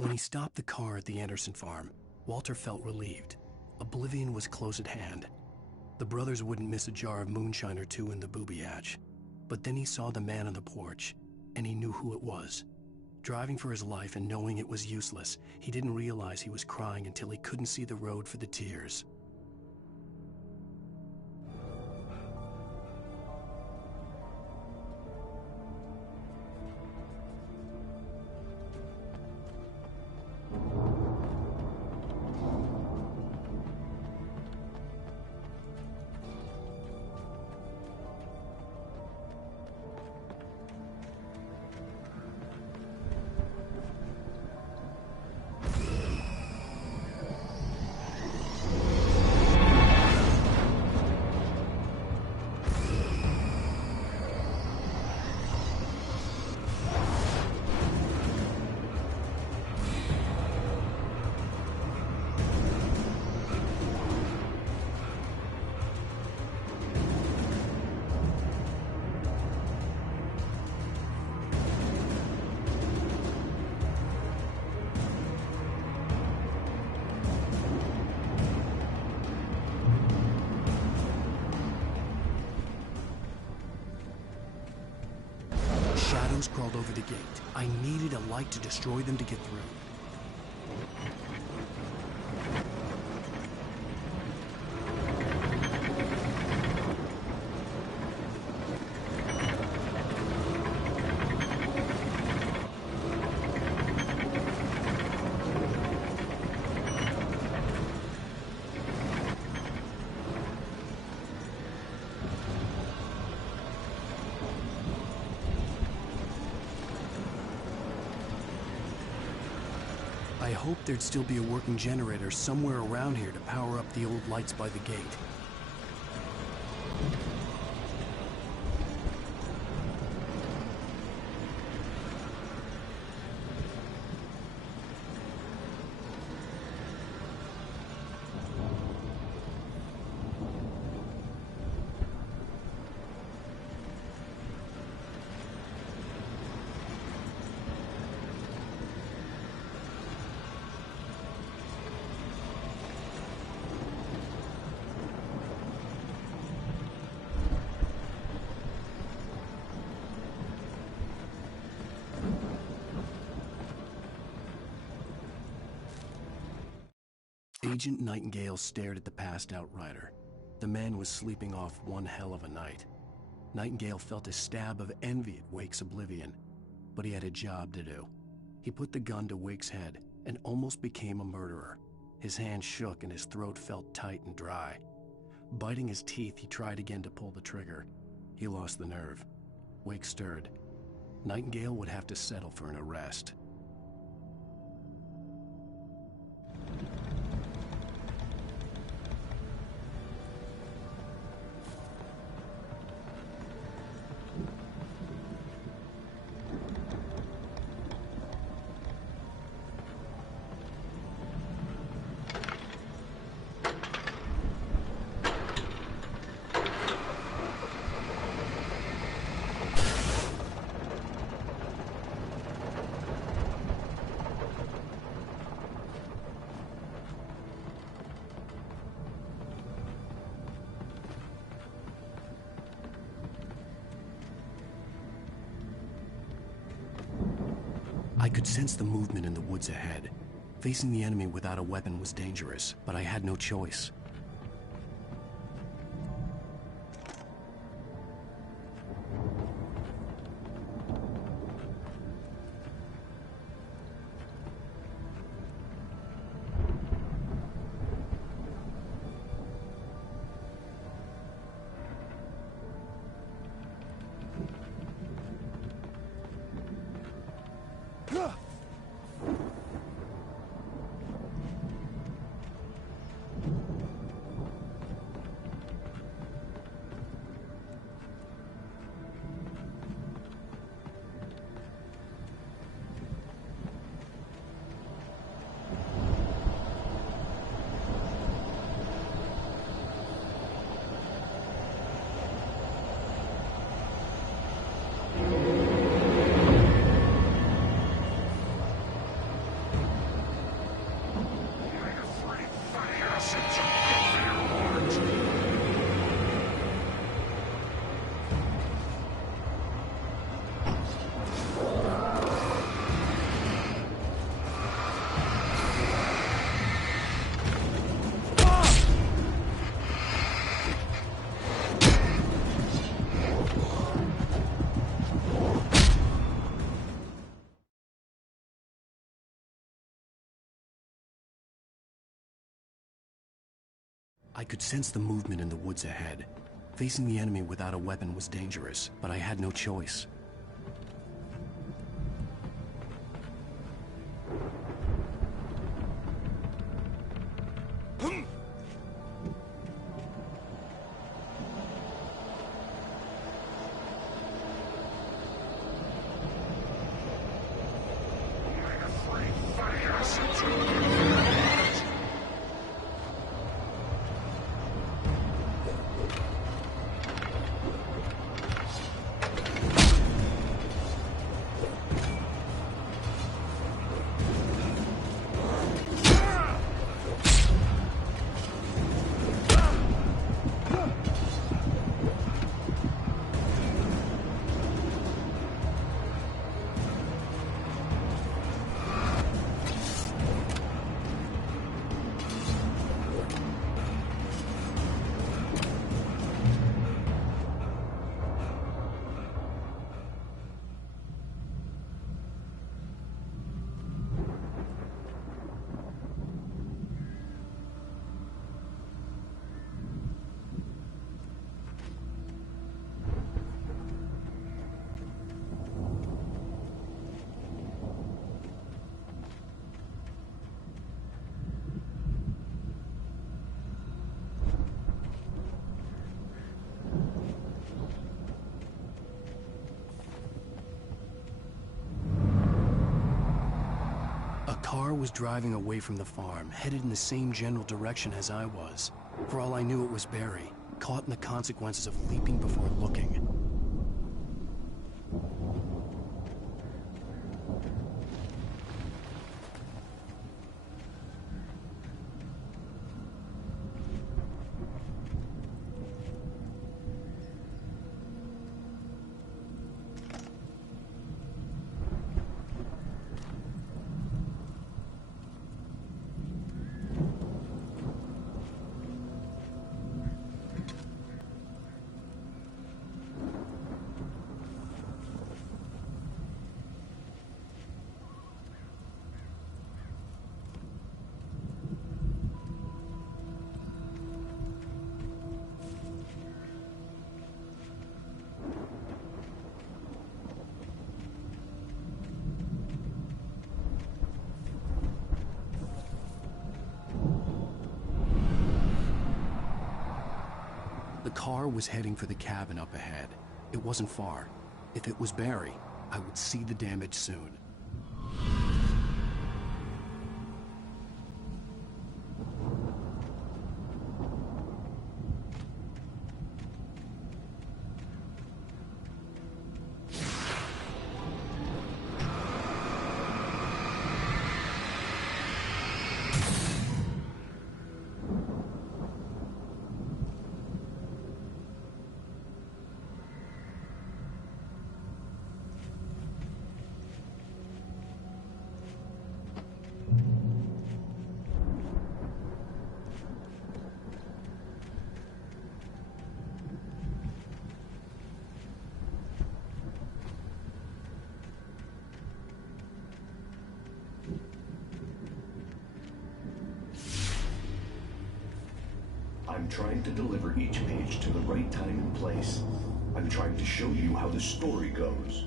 When he stopped the car at the Anderson farm, Walter felt relieved. Oblivion was close at hand. The brothers wouldn't miss a jar of moonshine or two in the booby hatch. But then he saw the man on the porch, and he knew who it was. Driving for his life and knowing it was useless, he didn't realize he was crying until he couldn't see the road for the tears. Shadows crawled over the gate. I needed a light to destroy them to get through. I hoped there'd still be a working generator somewhere around here to power up the old lights by the gate. Agent Nightingale stared at the passed-out rider. The man was sleeping off one hell of a night. Nightingale felt a stab of envy at Wake's oblivion, but he had a job to do. He put the gun to Wake's head and almost became a murderer. His hand shook and his throat felt tight and dry. Biting his teeth, he tried again to pull the trigger. He lost the nerve. Wake stirred. Nightingale would have to settle for an arrest. I could sense the movement in the woods ahead. Facing the enemy without a weapon was dangerous, but I had no choice. I could sense the movement in the woods ahead. Facing the enemy without a weapon was dangerous, but I had no choice. car was driving away from the farm, headed in the same general direction as I was. For all I knew, it was Barry, caught in the consequences of leaping before looking. The car was heading for the cabin up ahead. It wasn't far. If it was Barry, I would see the damage soon. I'm trying to deliver each page to the right time and place. I'm trying to show you how the story goes.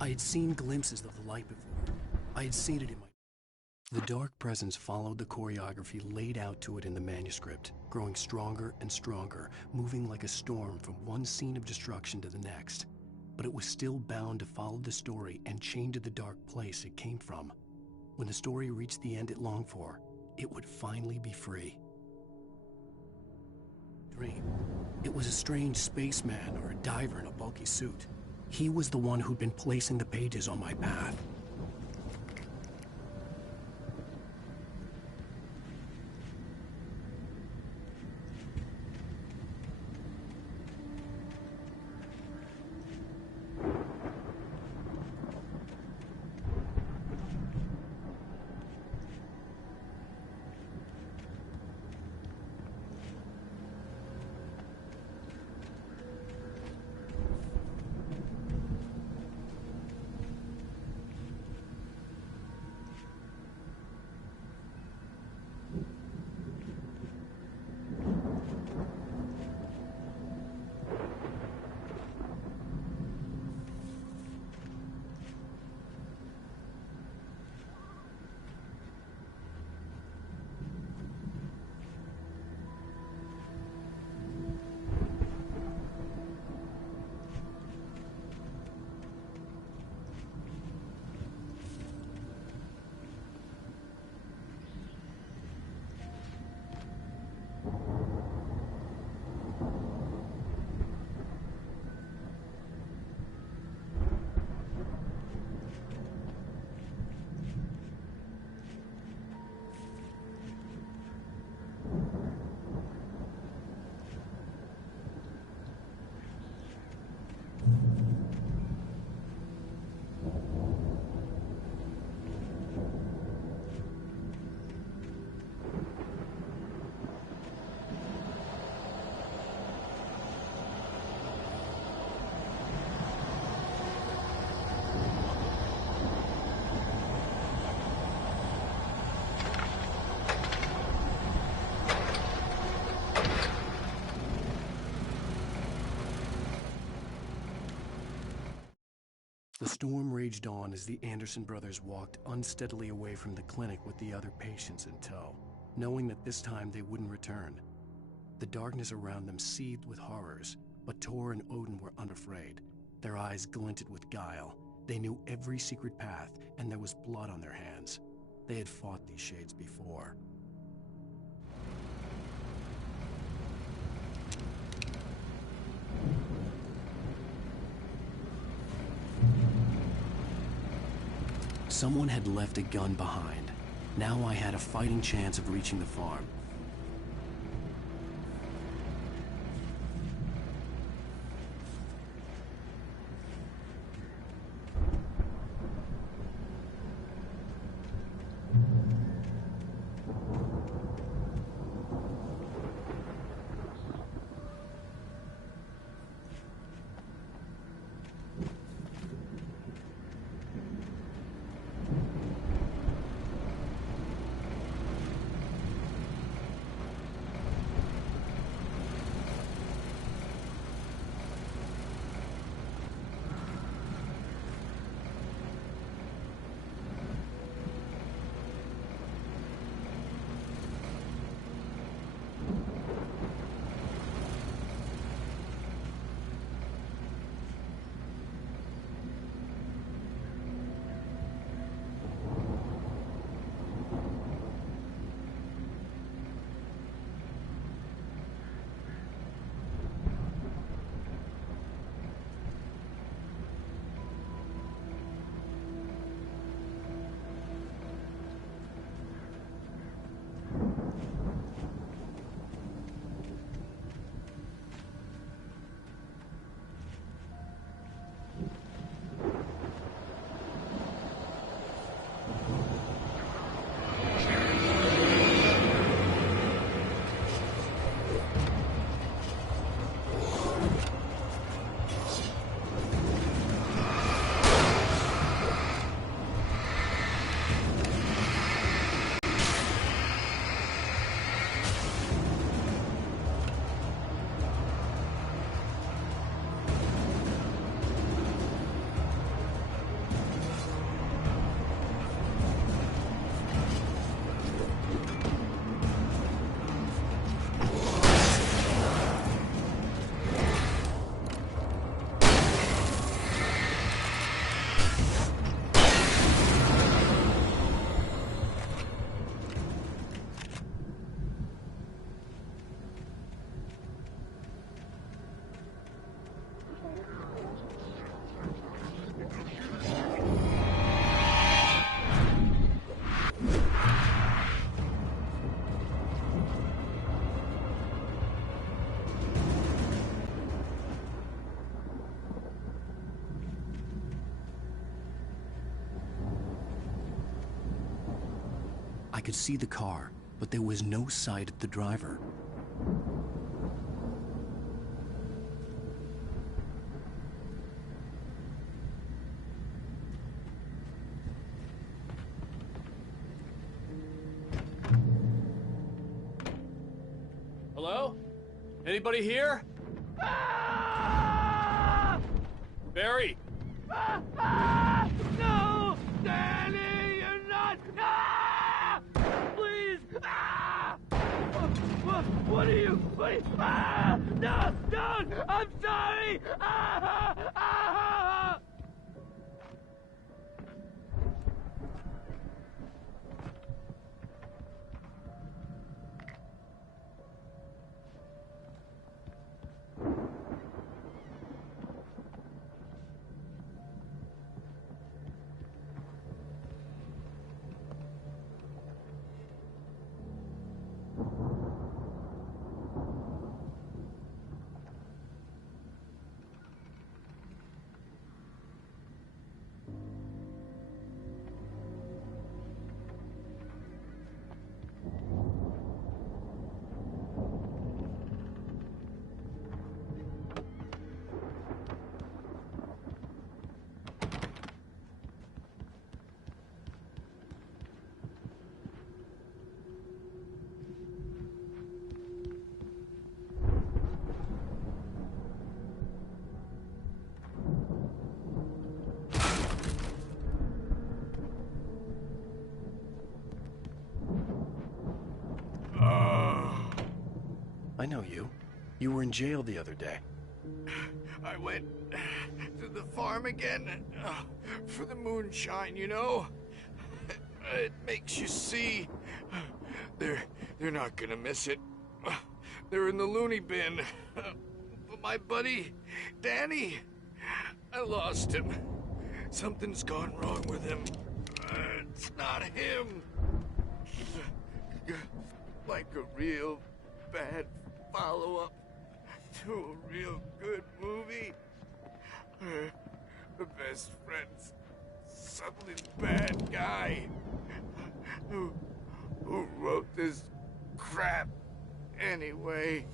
I had seen glimpses of the light before. I had seen it in my... The dark presence followed the choreography laid out to it in the manuscript, growing stronger and stronger, moving like a storm from one scene of destruction to the next. But it was still bound to follow the story and chained to the dark place it came from. When the story reached the end it longed for, it would finally be free. Dream. It was a strange spaceman or a diver in a bulky suit. He was the one who'd been placing the pages on my path. The storm raged on as the Anderson brothers walked unsteadily away from the clinic with the other patients in tow, knowing that this time they wouldn't return. The darkness around them seethed with horrors, but Tor and Odin were unafraid. Their eyes glinted with guile, They knew every secret path, and there was blood on their hands. They had fought these shades before. Someone had left a gun behind. Now I had a fighting chance of reaching the farm. I could see the car, but there was no sight of the driver. Hello? Anybody here? Barry! No! Danny, you're not! Please! What are you? No! Don't! I'm sorry! I know you. You were in jail the other day. I went to the farm again for the moonshine, you know? It makes you see. They're not gonna miss it. They're in the loony bin. But my buddy, Danny, I lost him. Something's gone wrong with him. It's not him. Like a real bad follow-up to a real good movie. The best friend's suddenly bad guy who wrote this crap anyway.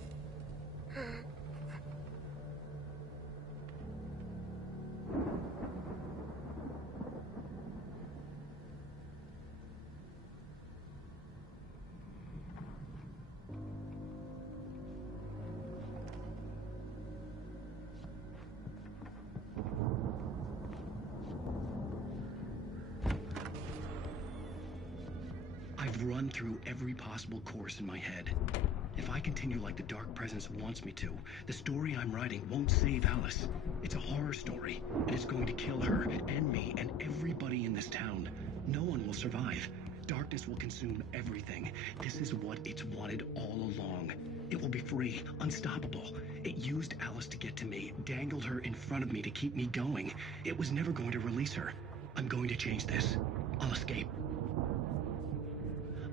I've run through every possible course in my head. If I continue like the Dark Presence wants me to, the story I'm writing won't save Alice. It's a horror story, and it's going to kill her, and me, and everybody in this town. No one will survive. Darkness will consume everything. This is what it's wanted all along. It will be free, unstoppable. It used Alice to get to me, dangled her in front of me to keep me going. It was never going to release her. I'm going to change this. I'll escape.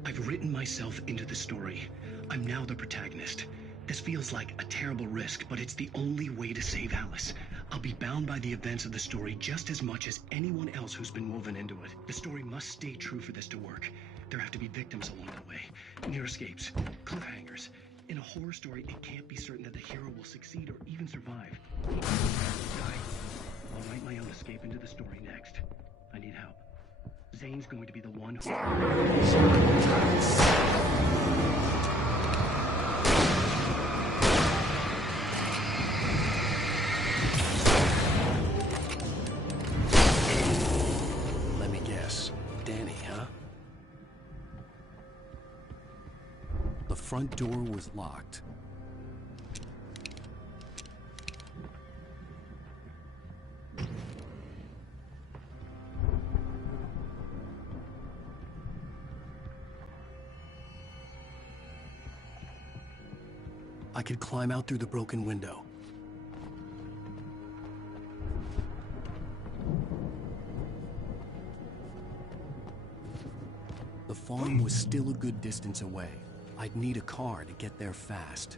I've written myself into the story. I'm now the protagonist. This feels like a terrible risk, but it's the only way to save Alice. I'll be bound by the events of the story just as much as anyone else who's been woven into it. The story must stay true for this to work. There have to be victims along the way. Near escapes. Cliffhangers. In a horror story, it can't be certain that the hero will succeed or even survive. I'll write my own escape into the story next. I need help. Zane's going to be the one who... Let me guess. Danny, huh? The front door was locked. I could climb out through the broken window. The farm was still a good distance away. I'd need a car to get there fast.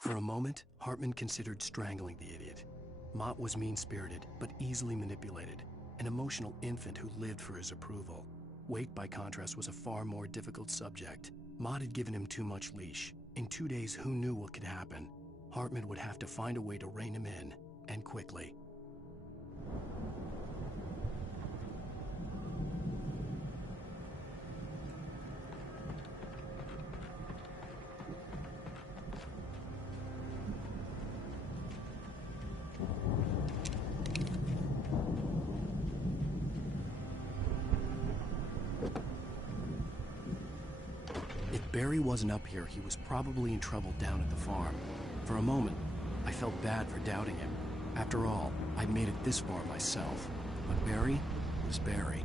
For a moment, Hartman considered strangling the idiot. Mott was mean-spirited, but easily manipulated. An emotional infant who lived for his approval. Wake, by contrast, was a far more difficult subject. Mott had given him too much leash. In 2 days, who knew what could happen? Hartman would have to find a way to rein him in, and quickly. Barry wasn't up here, he was probably in trouble down at the farm. For a moment, I felt bad for doubting him. After all, I'd made it this far myself. But Barry was Barry.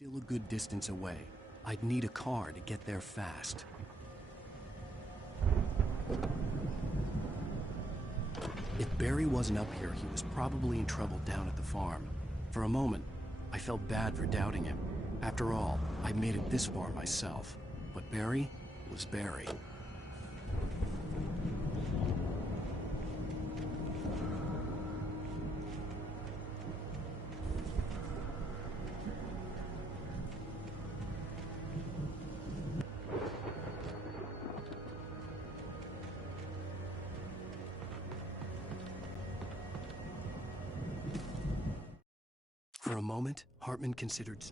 Still a good distance away. I'd need a car to get there fast. If Barry wasn't up here, he was probably in trouble down at the farm. For a moment, I felt bad for doubting him. After all, I'd made it this far myself. But Barry was Barry. moment, Hartman considered...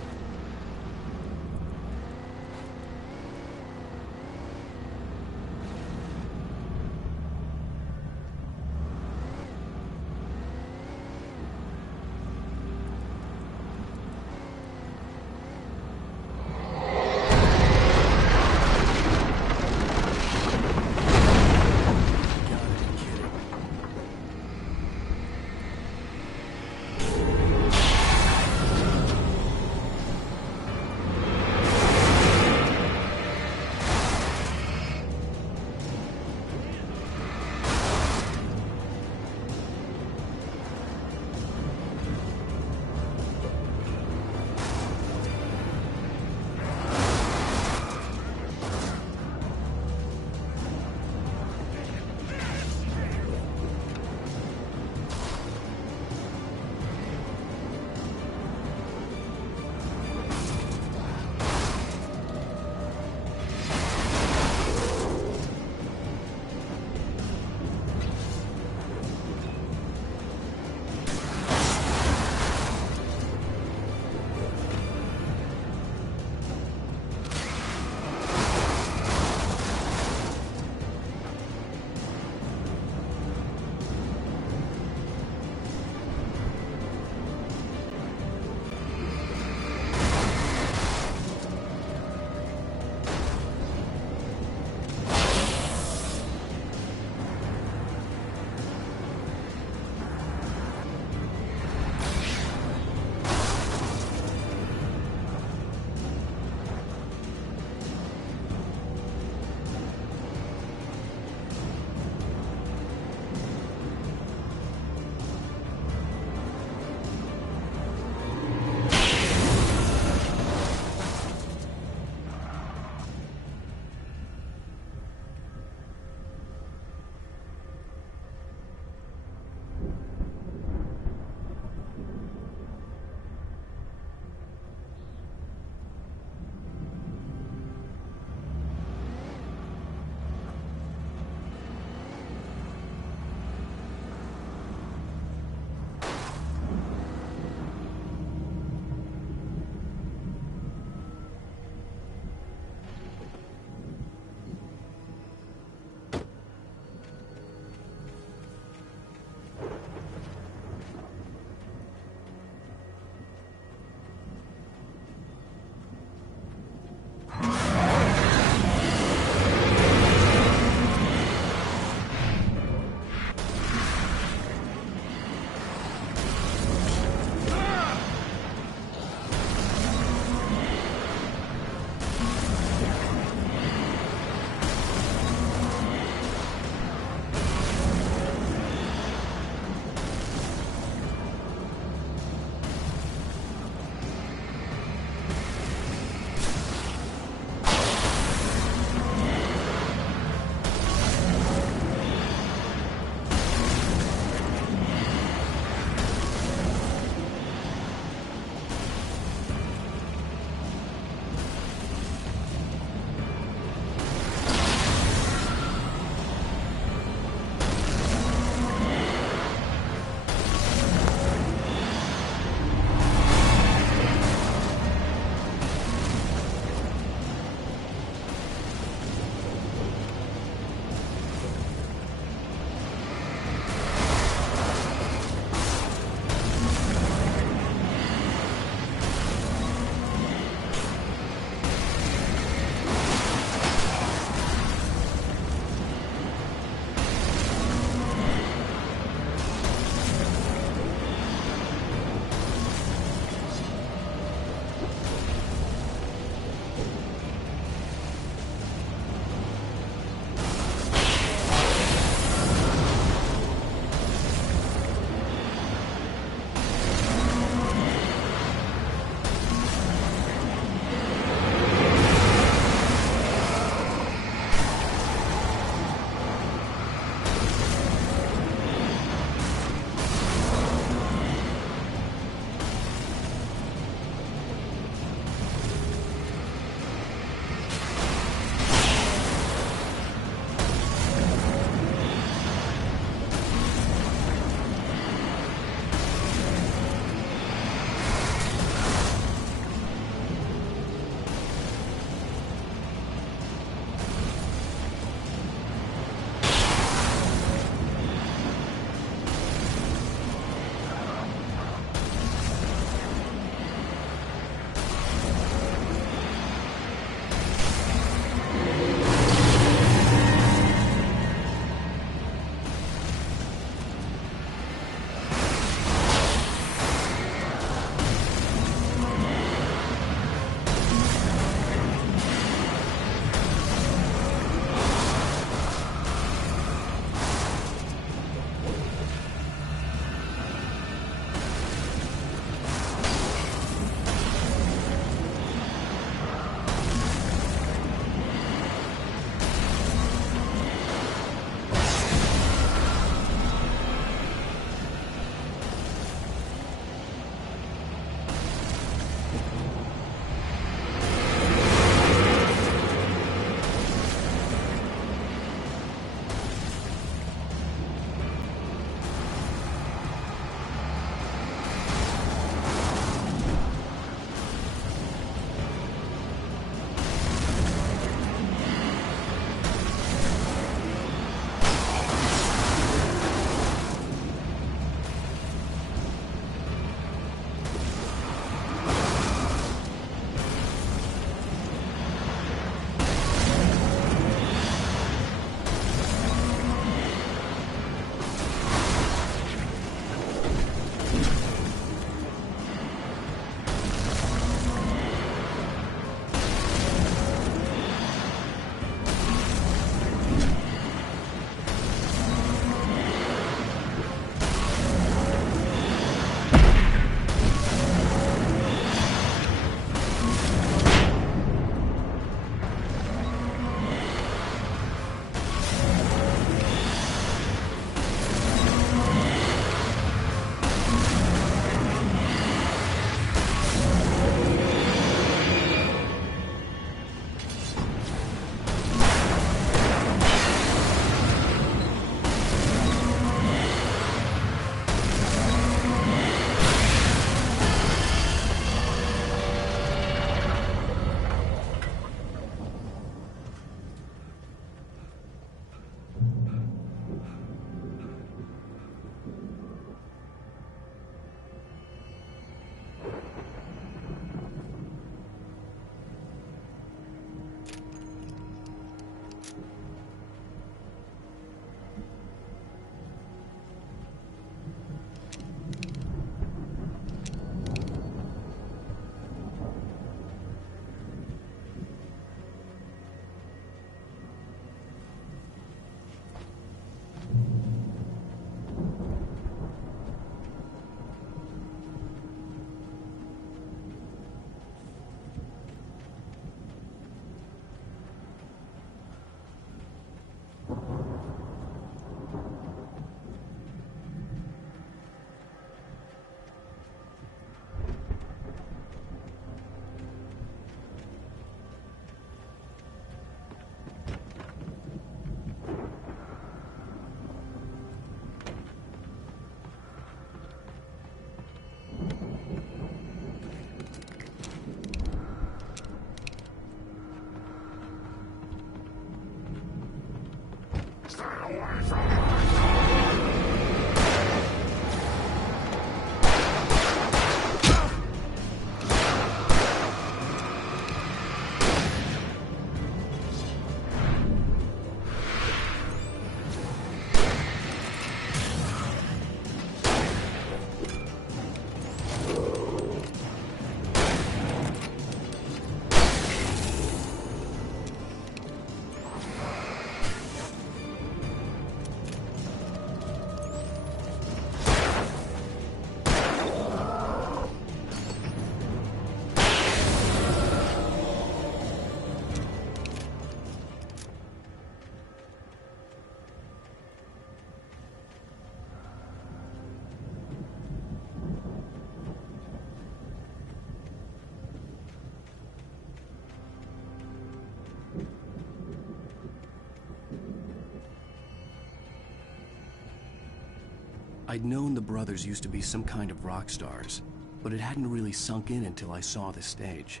I'd known the brothers used to be some kind of rock stars, but it hadn't really sunk in until I saw the stage.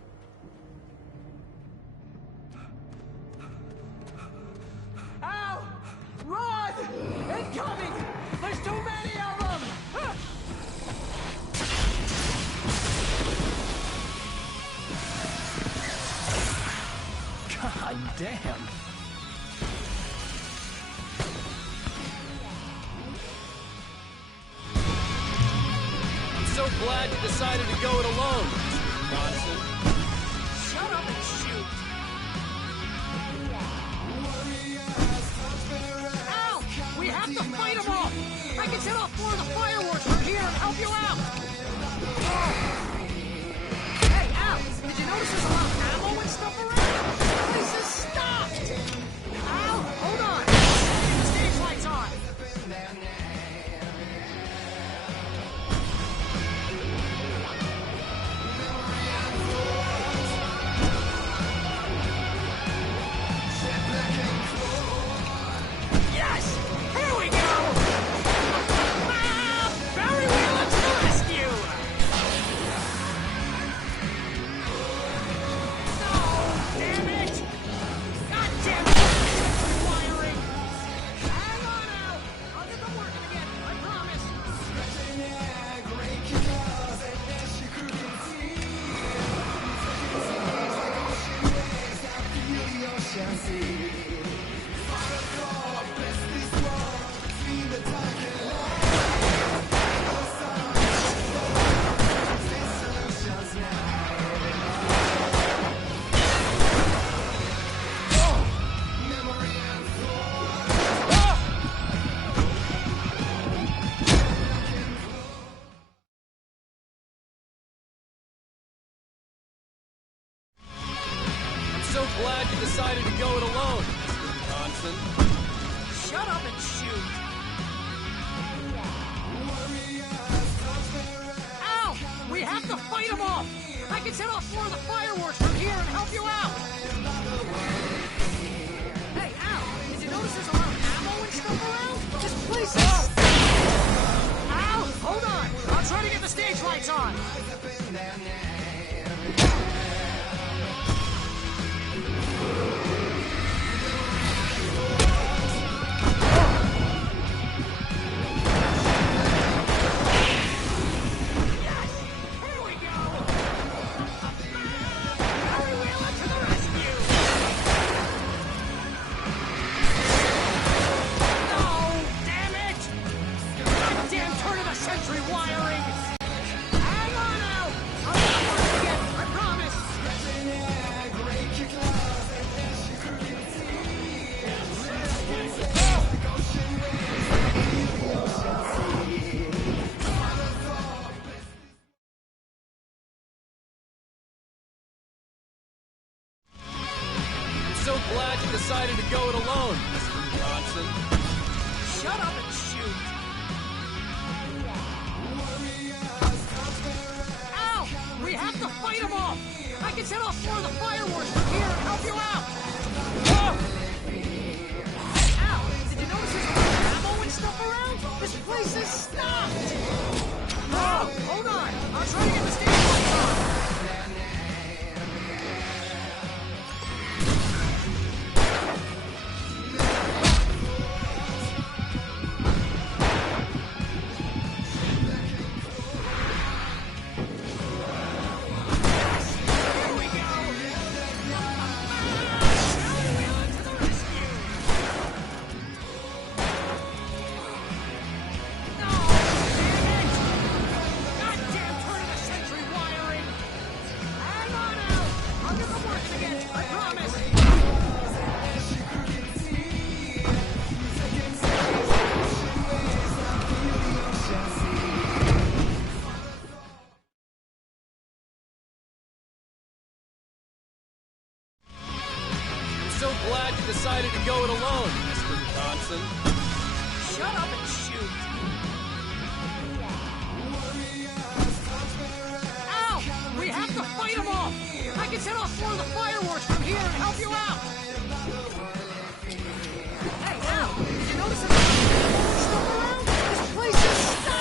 Ow! Run! Incoming! There's too many of them! God damn! I'm so glad you decided to go it alone, Mr. Johnson. Shut up and shoot! Ow! We have to fight them all! I can set off more of the fireworks from here and help you out! Hey, Al! Did you notice there's a lot of ammo and stuff around? The place is stopped! Al, hold on! The stage lights on! Yes! Here we go! Ah! Barry Wheeler to the rescue! No! Damn it! God damn it! Wiring! Hang on out! I'll get them working again, I promise! I'm so glad you decided to go it alone, Mr. Johnson. Shut up and shoot! Ow! We have to fight them all! I can set off more of the fireworks from here and help you out! Hey, Al! Did you notice there's a lot of ammo and stuff around? This place is... Al! Hold on! I'll try to get the stage lights on! Yes! Here we go! Barry Wheeler to the rescue! No! Damn it! Goddamn turn of the century wiring! Hang on out! I'll get them working again, I promise! I'm so glad you decided to go it alone, Mr. Johnson. Shut up and shoot! Ow! We have to fight them all! I can set off more of the fireworks from here and help you out! Ow! Did you notice there's a lot of ammo and stuff around? This place is stopped! Oh, hold on! I'll try to get the stage lights on! Here we go! Barry Wheeler to the rescue! No! Damn it! Goddamn turn of the century wiring! Hang on out! I'll get them working again, I promise! I'm so glad you decided to go it alone, Mr. Johnson. Shut up and shoot! Ow! We have to fight them all! I can set off more of the fireworks from here and help you out! Hey, Al! Did you notice there's a lot of stuff around? This place is stopped!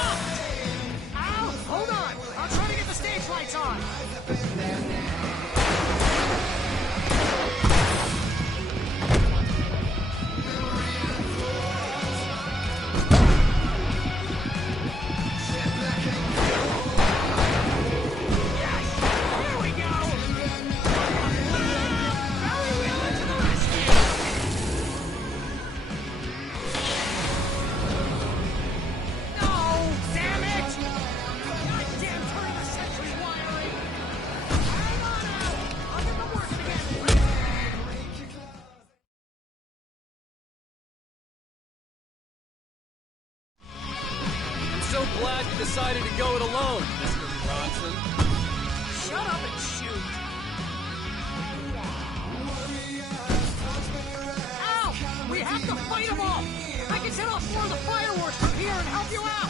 set off more of the fireworks from here and help you out!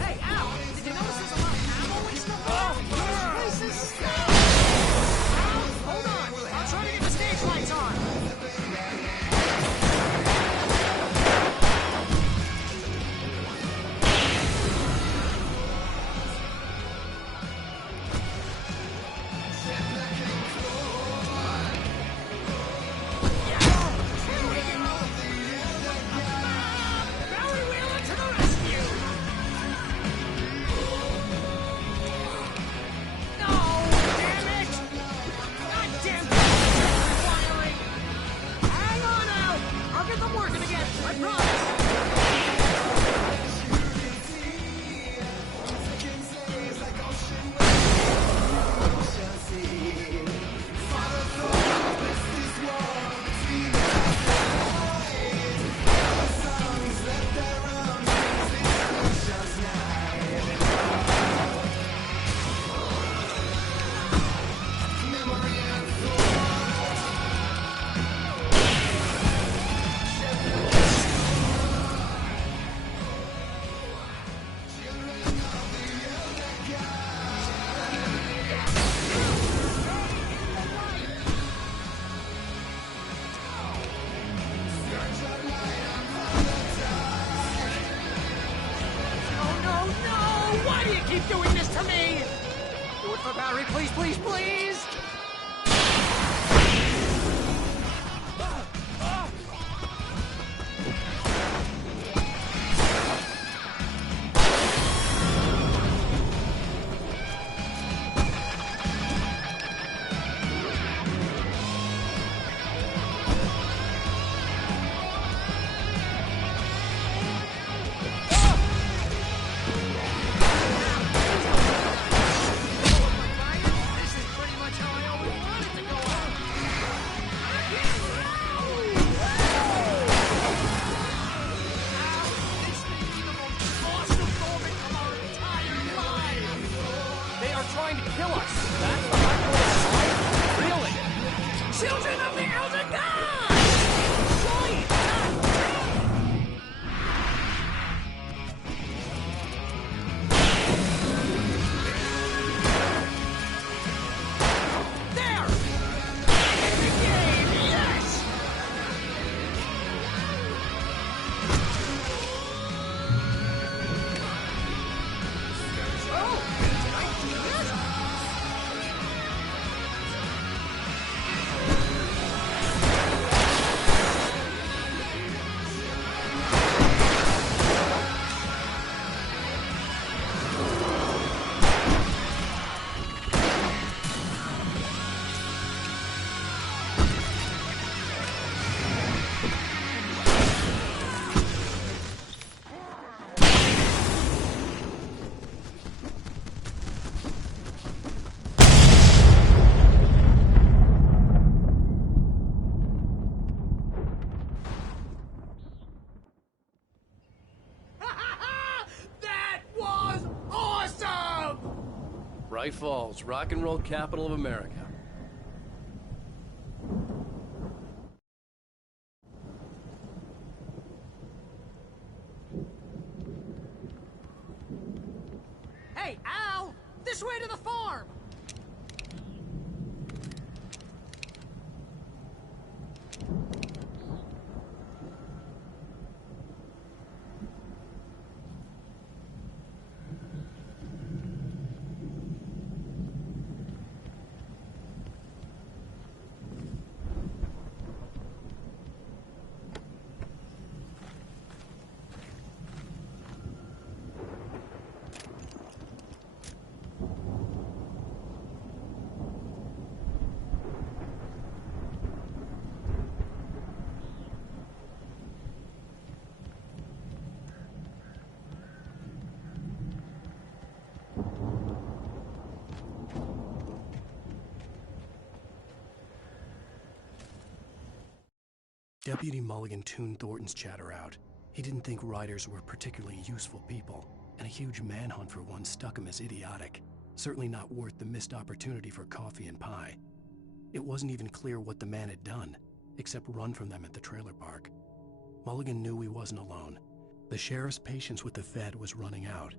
Hey, Al, did you notice there's a lot of ammo and stuff around? This place is stuck! Al, hold on. I'll try to get the stage lights on. Keep doing this to me! Do it for Barry, please, please, please! Trying to kill us. That's the hardcore. Really? Children of the Elder God! Giant! There! The game, yes! Oh! Bright Falls, rock and roll capital of America. Hey, Al! This way to the farm! Deputy Mulligan tuned Thornton's chatter out. He didn't think riders were particularly useful people, and a huge manhunt for one struck him as idiotic. Certainly not worth the missed opportunity for coffee and pie. It wasn't even clear what the man had done. except run from them at the trailer park. Mulligan knew he wasn't alone. The sheriff's patience with the Fed was running out,